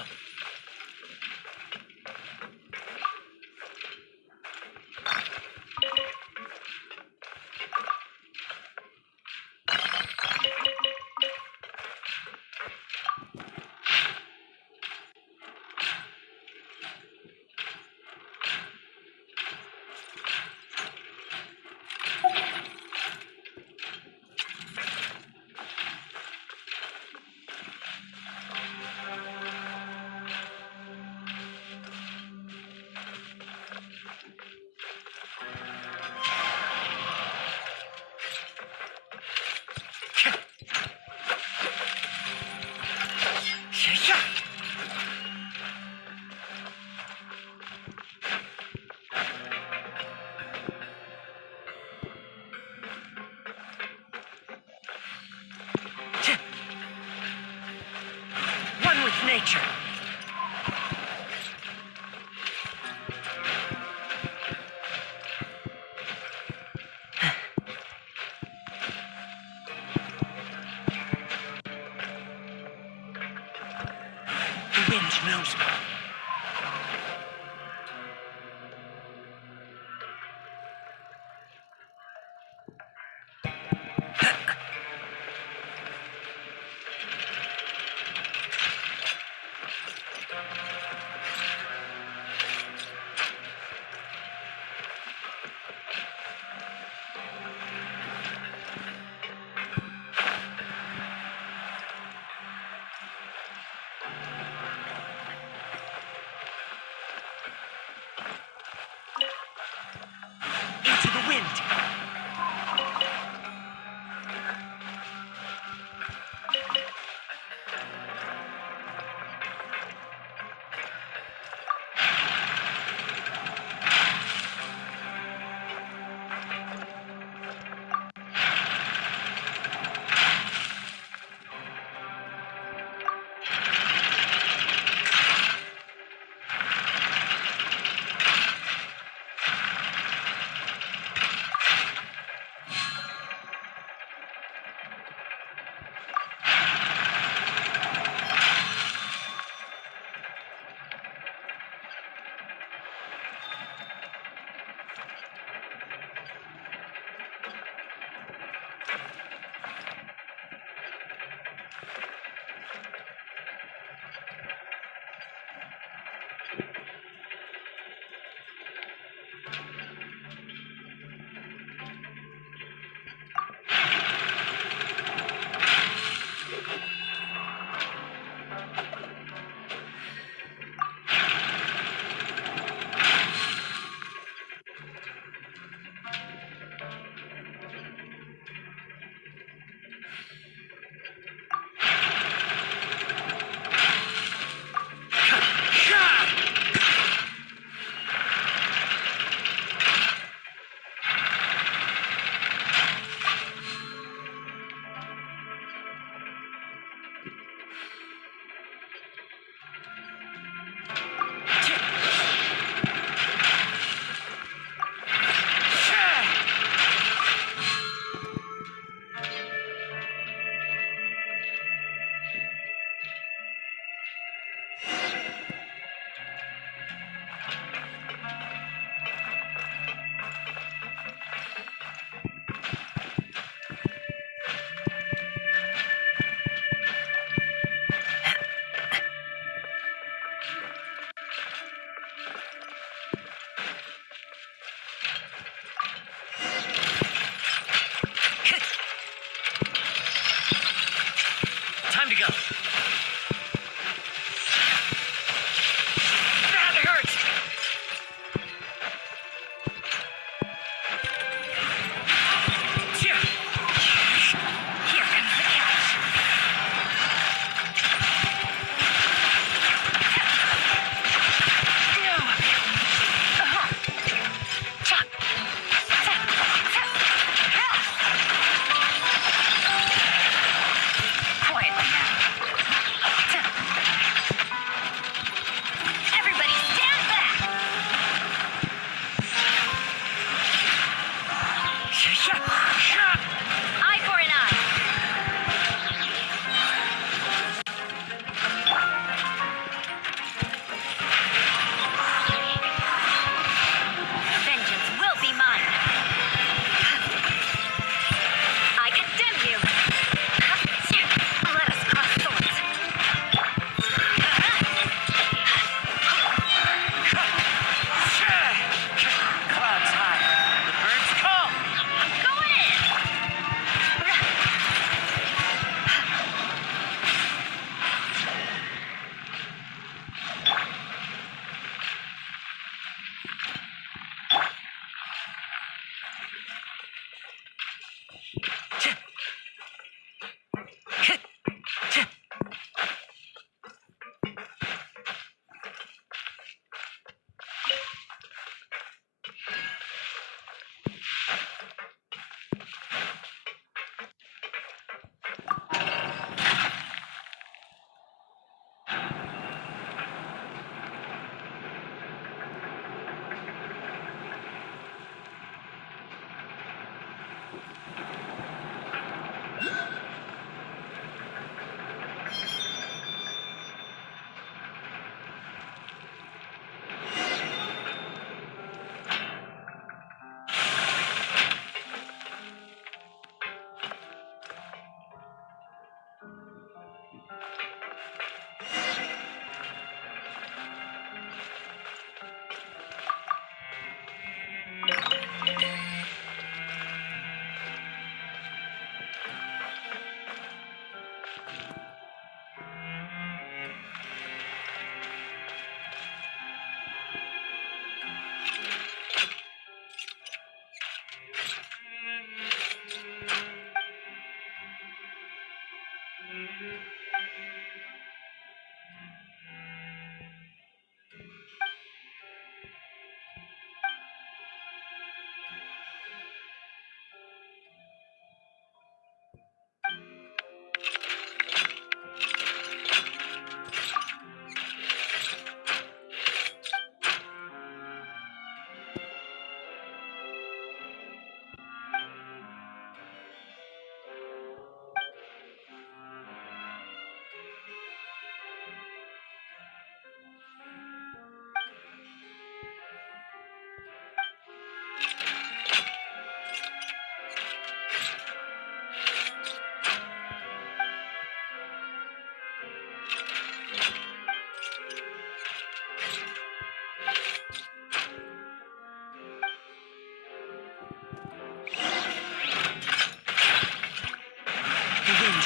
nature. The wind knows me. Into the wind.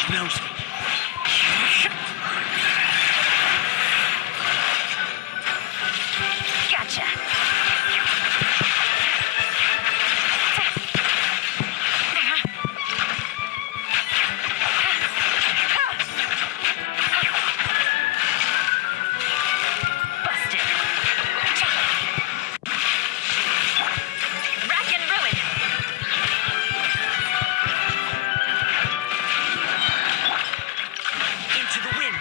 She knows me. Gotcha. Busted. Rack and ruin. Into the wind.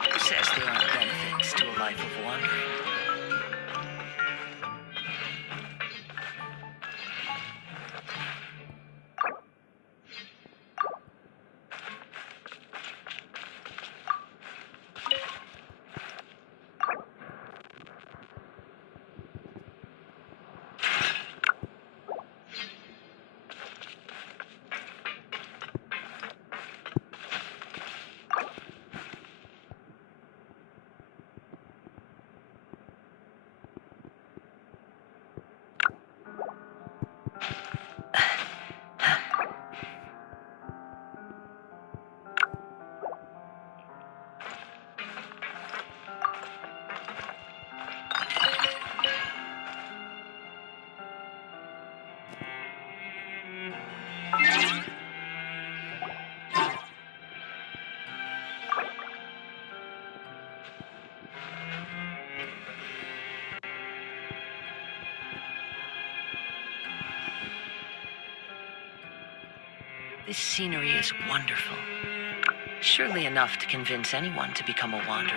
Who says there aren't benefits to a life of wandering? This scenery is wonderful. Surely enough to convince anyone to become a wanderer.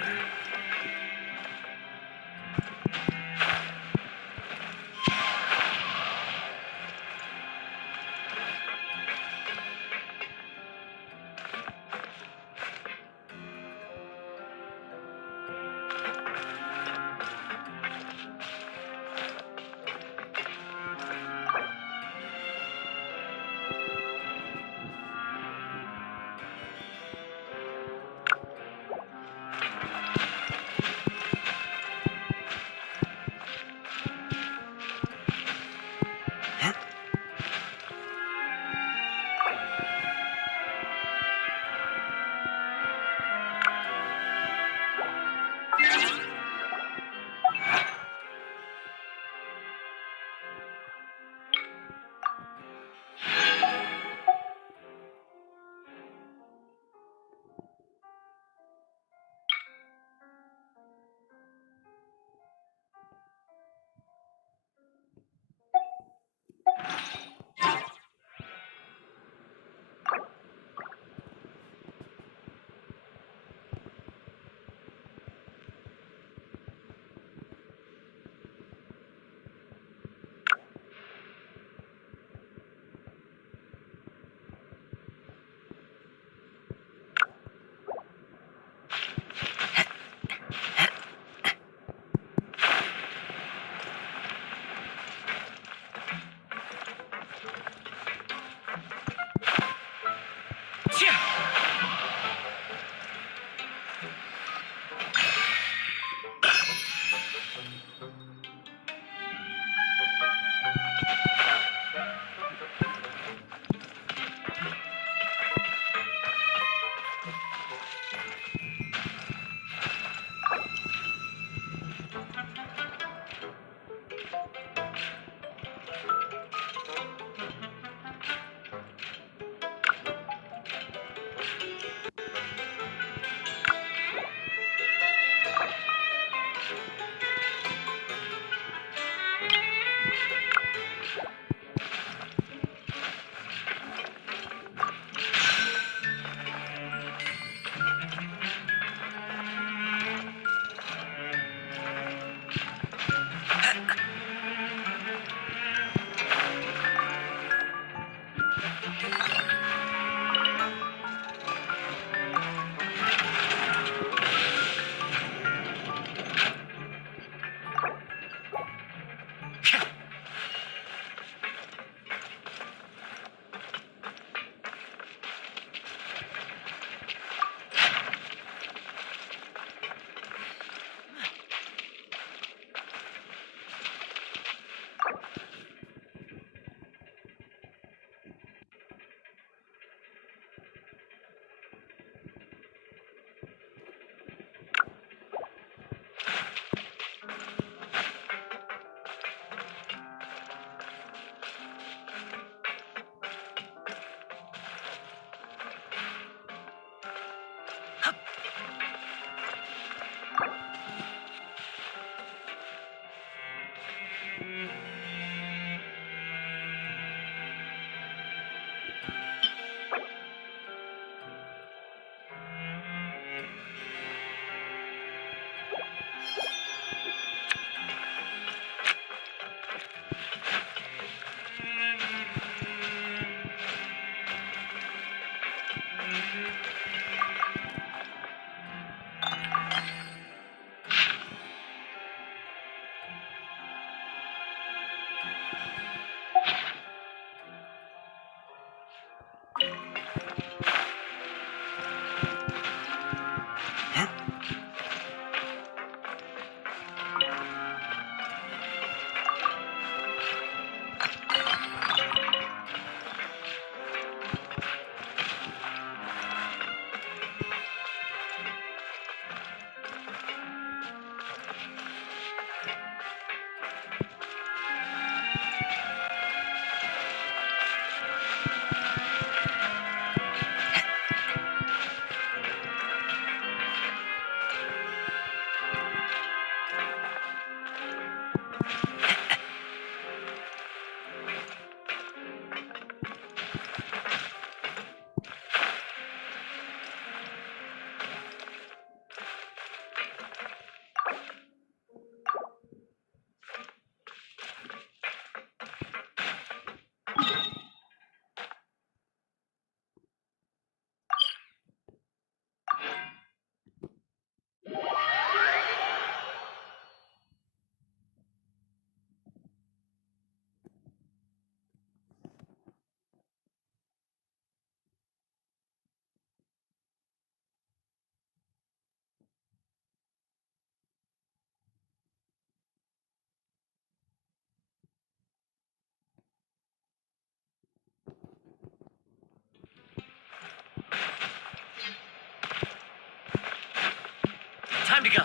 Time to go.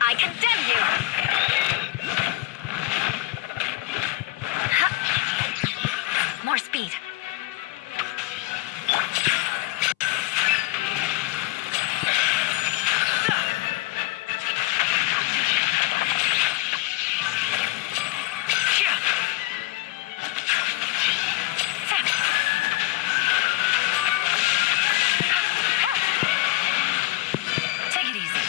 I condemn you! Ha! More speed. Take it easy.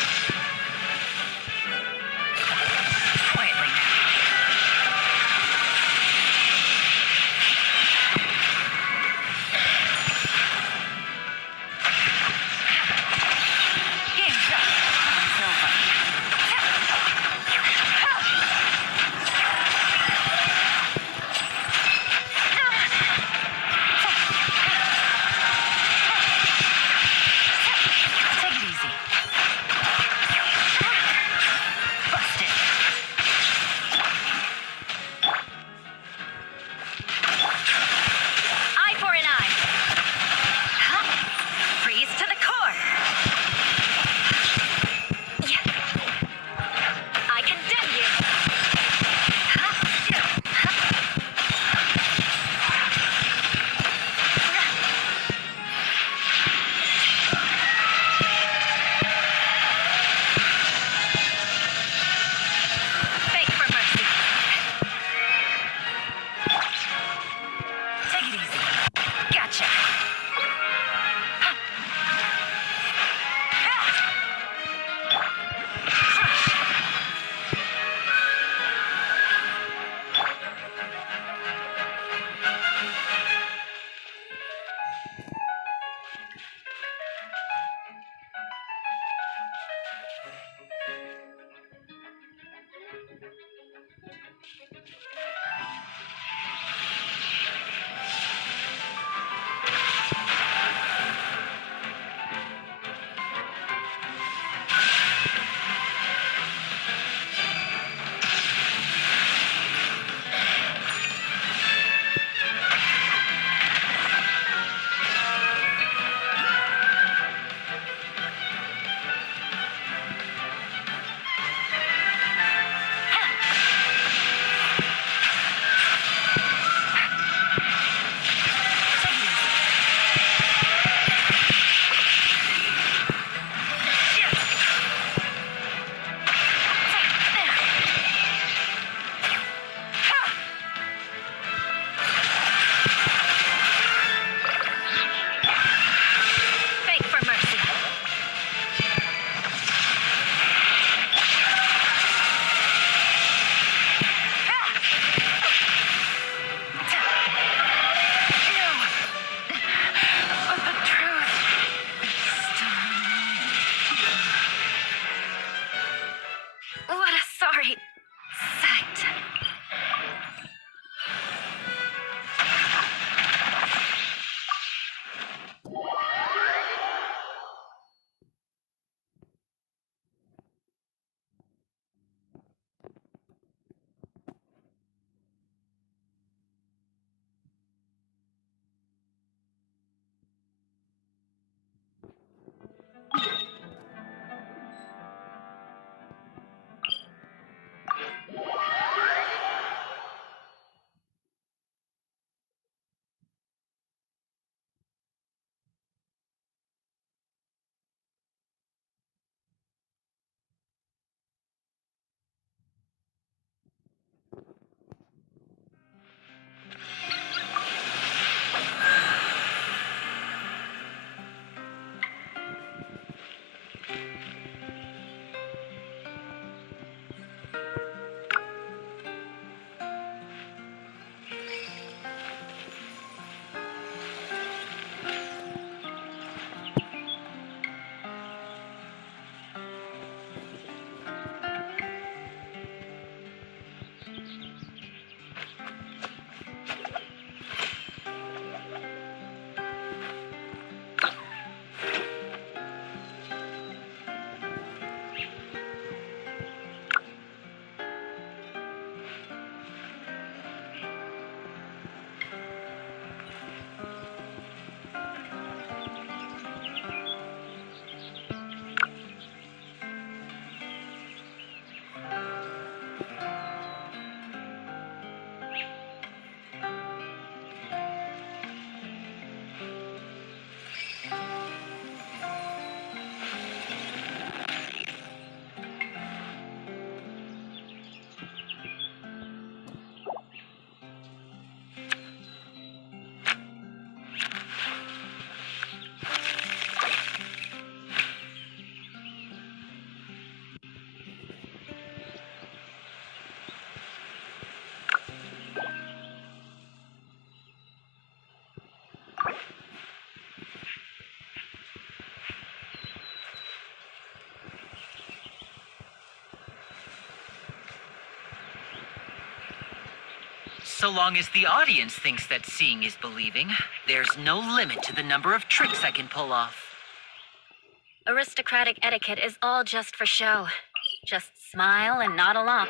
great sight. So long as the audience thinks that seeing is believing, there's no limit to the number of tricks I can pull off. Aristocratic etiquette is all just for show. Just smile and nod along.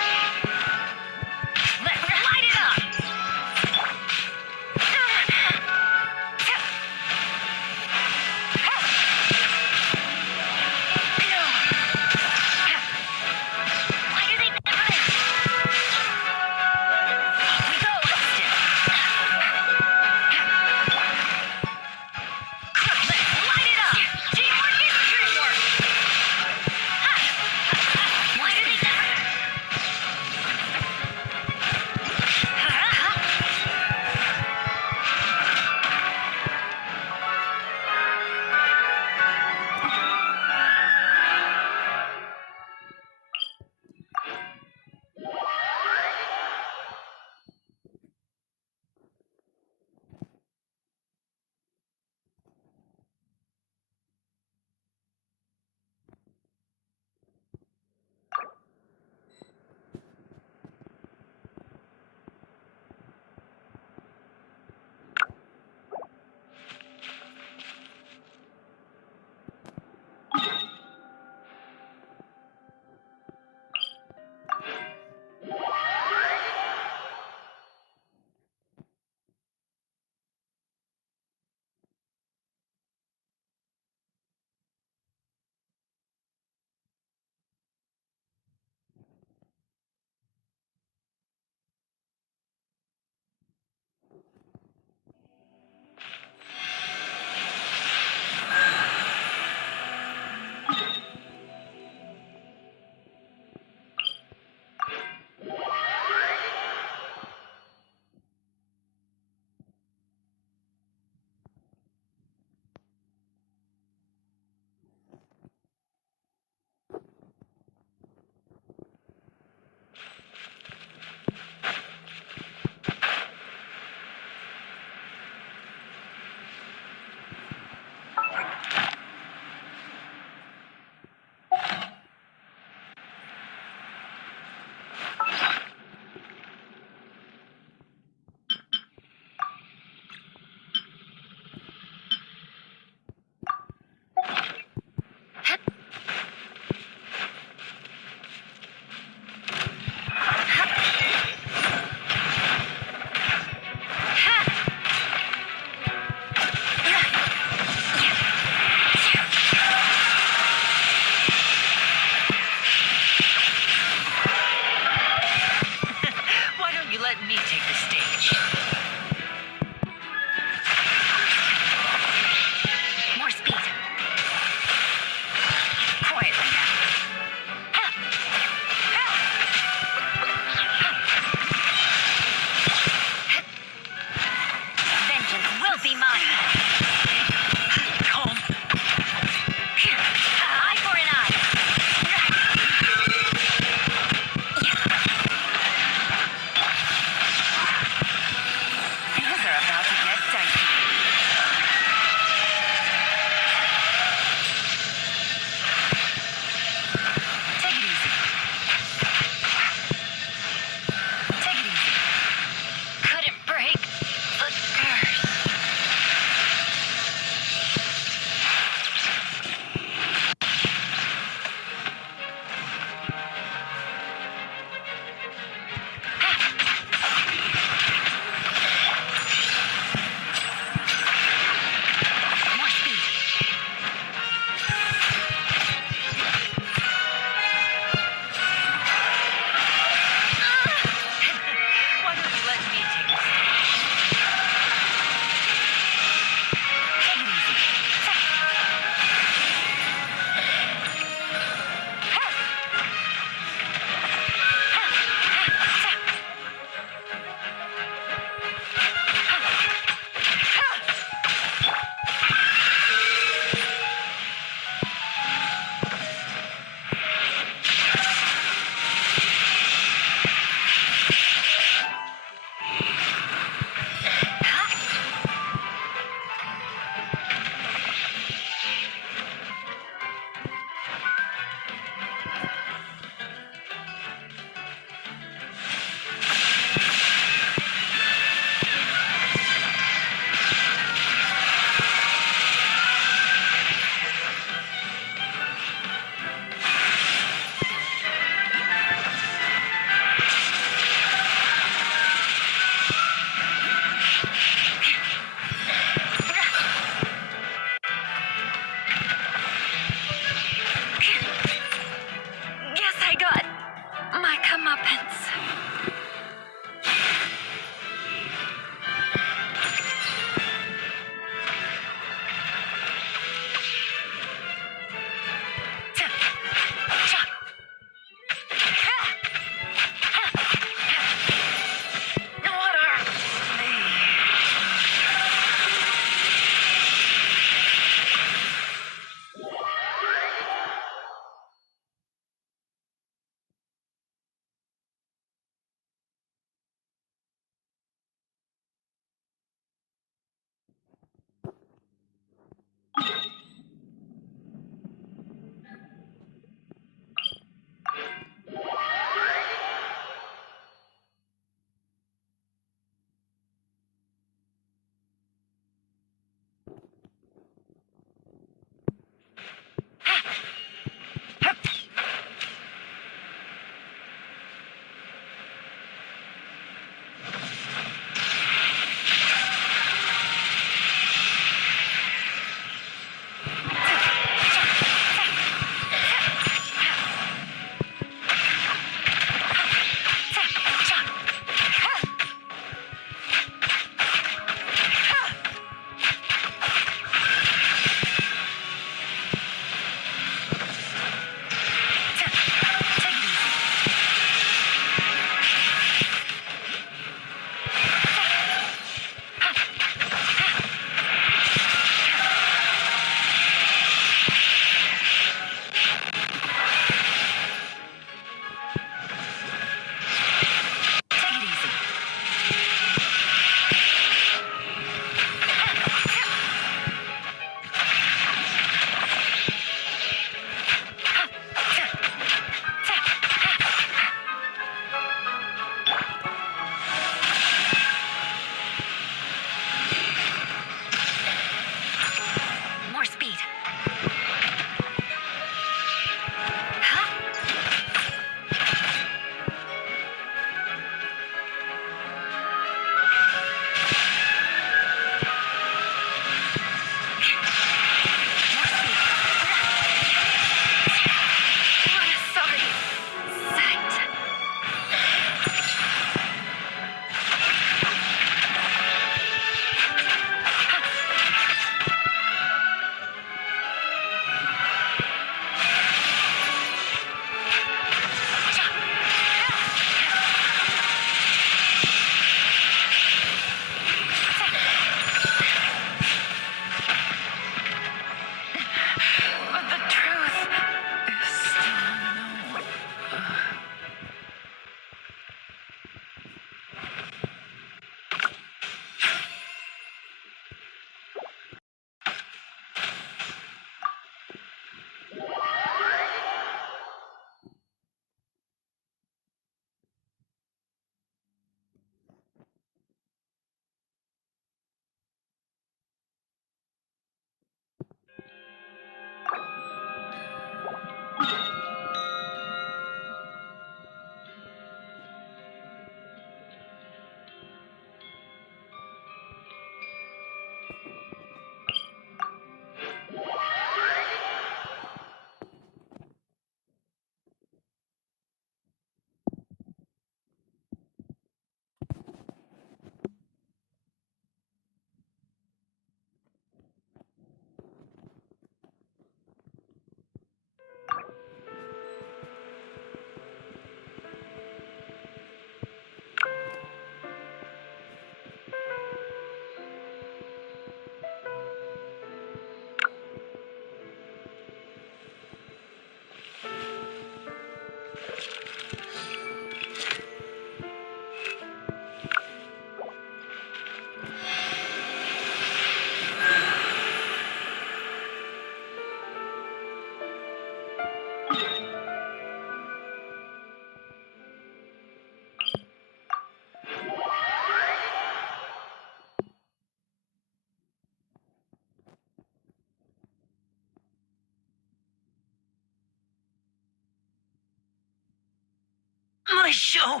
My show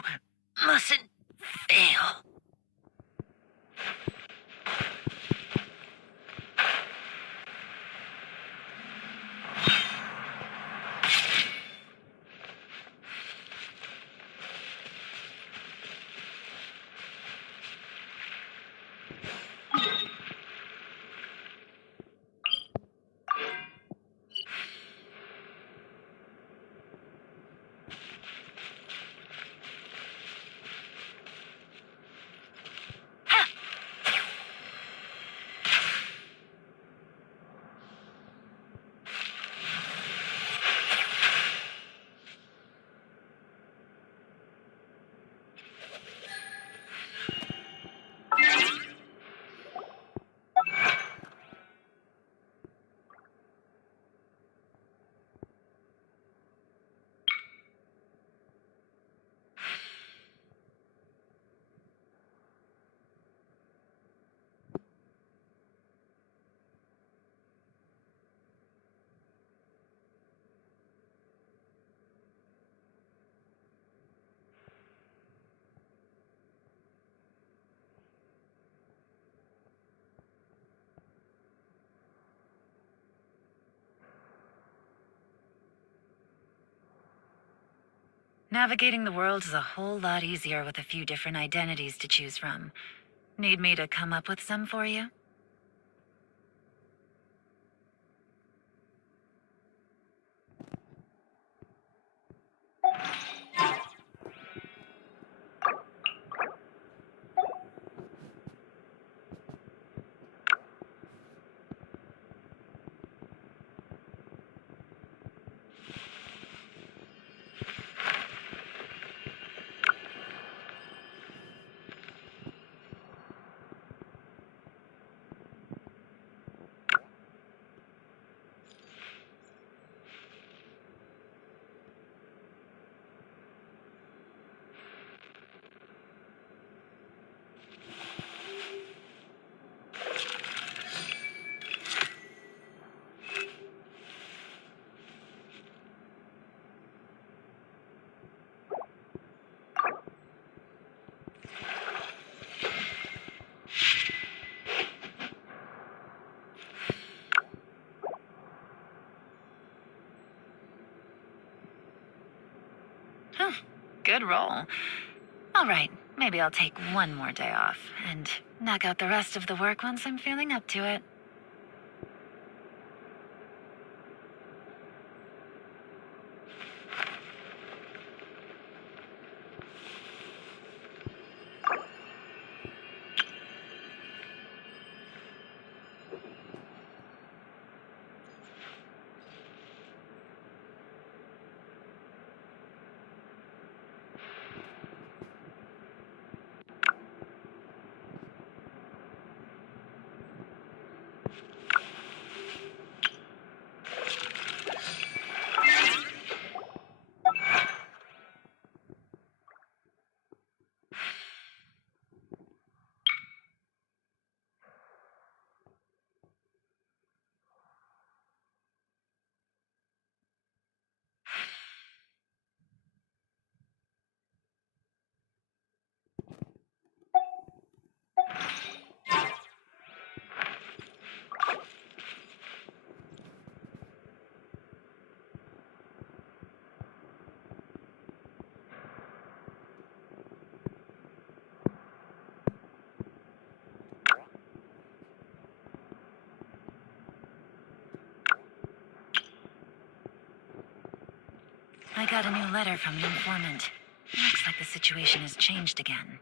mustn't fail. Navigating the world is a whole lot easier with a few different identities to choose from. Need me to come up with some for you? Good roll. All right, maybe I'll take one more day off and knock out the rest of the work once I'm feeling up to it. I got a new letter from the informant. Looks like the situation has changed again.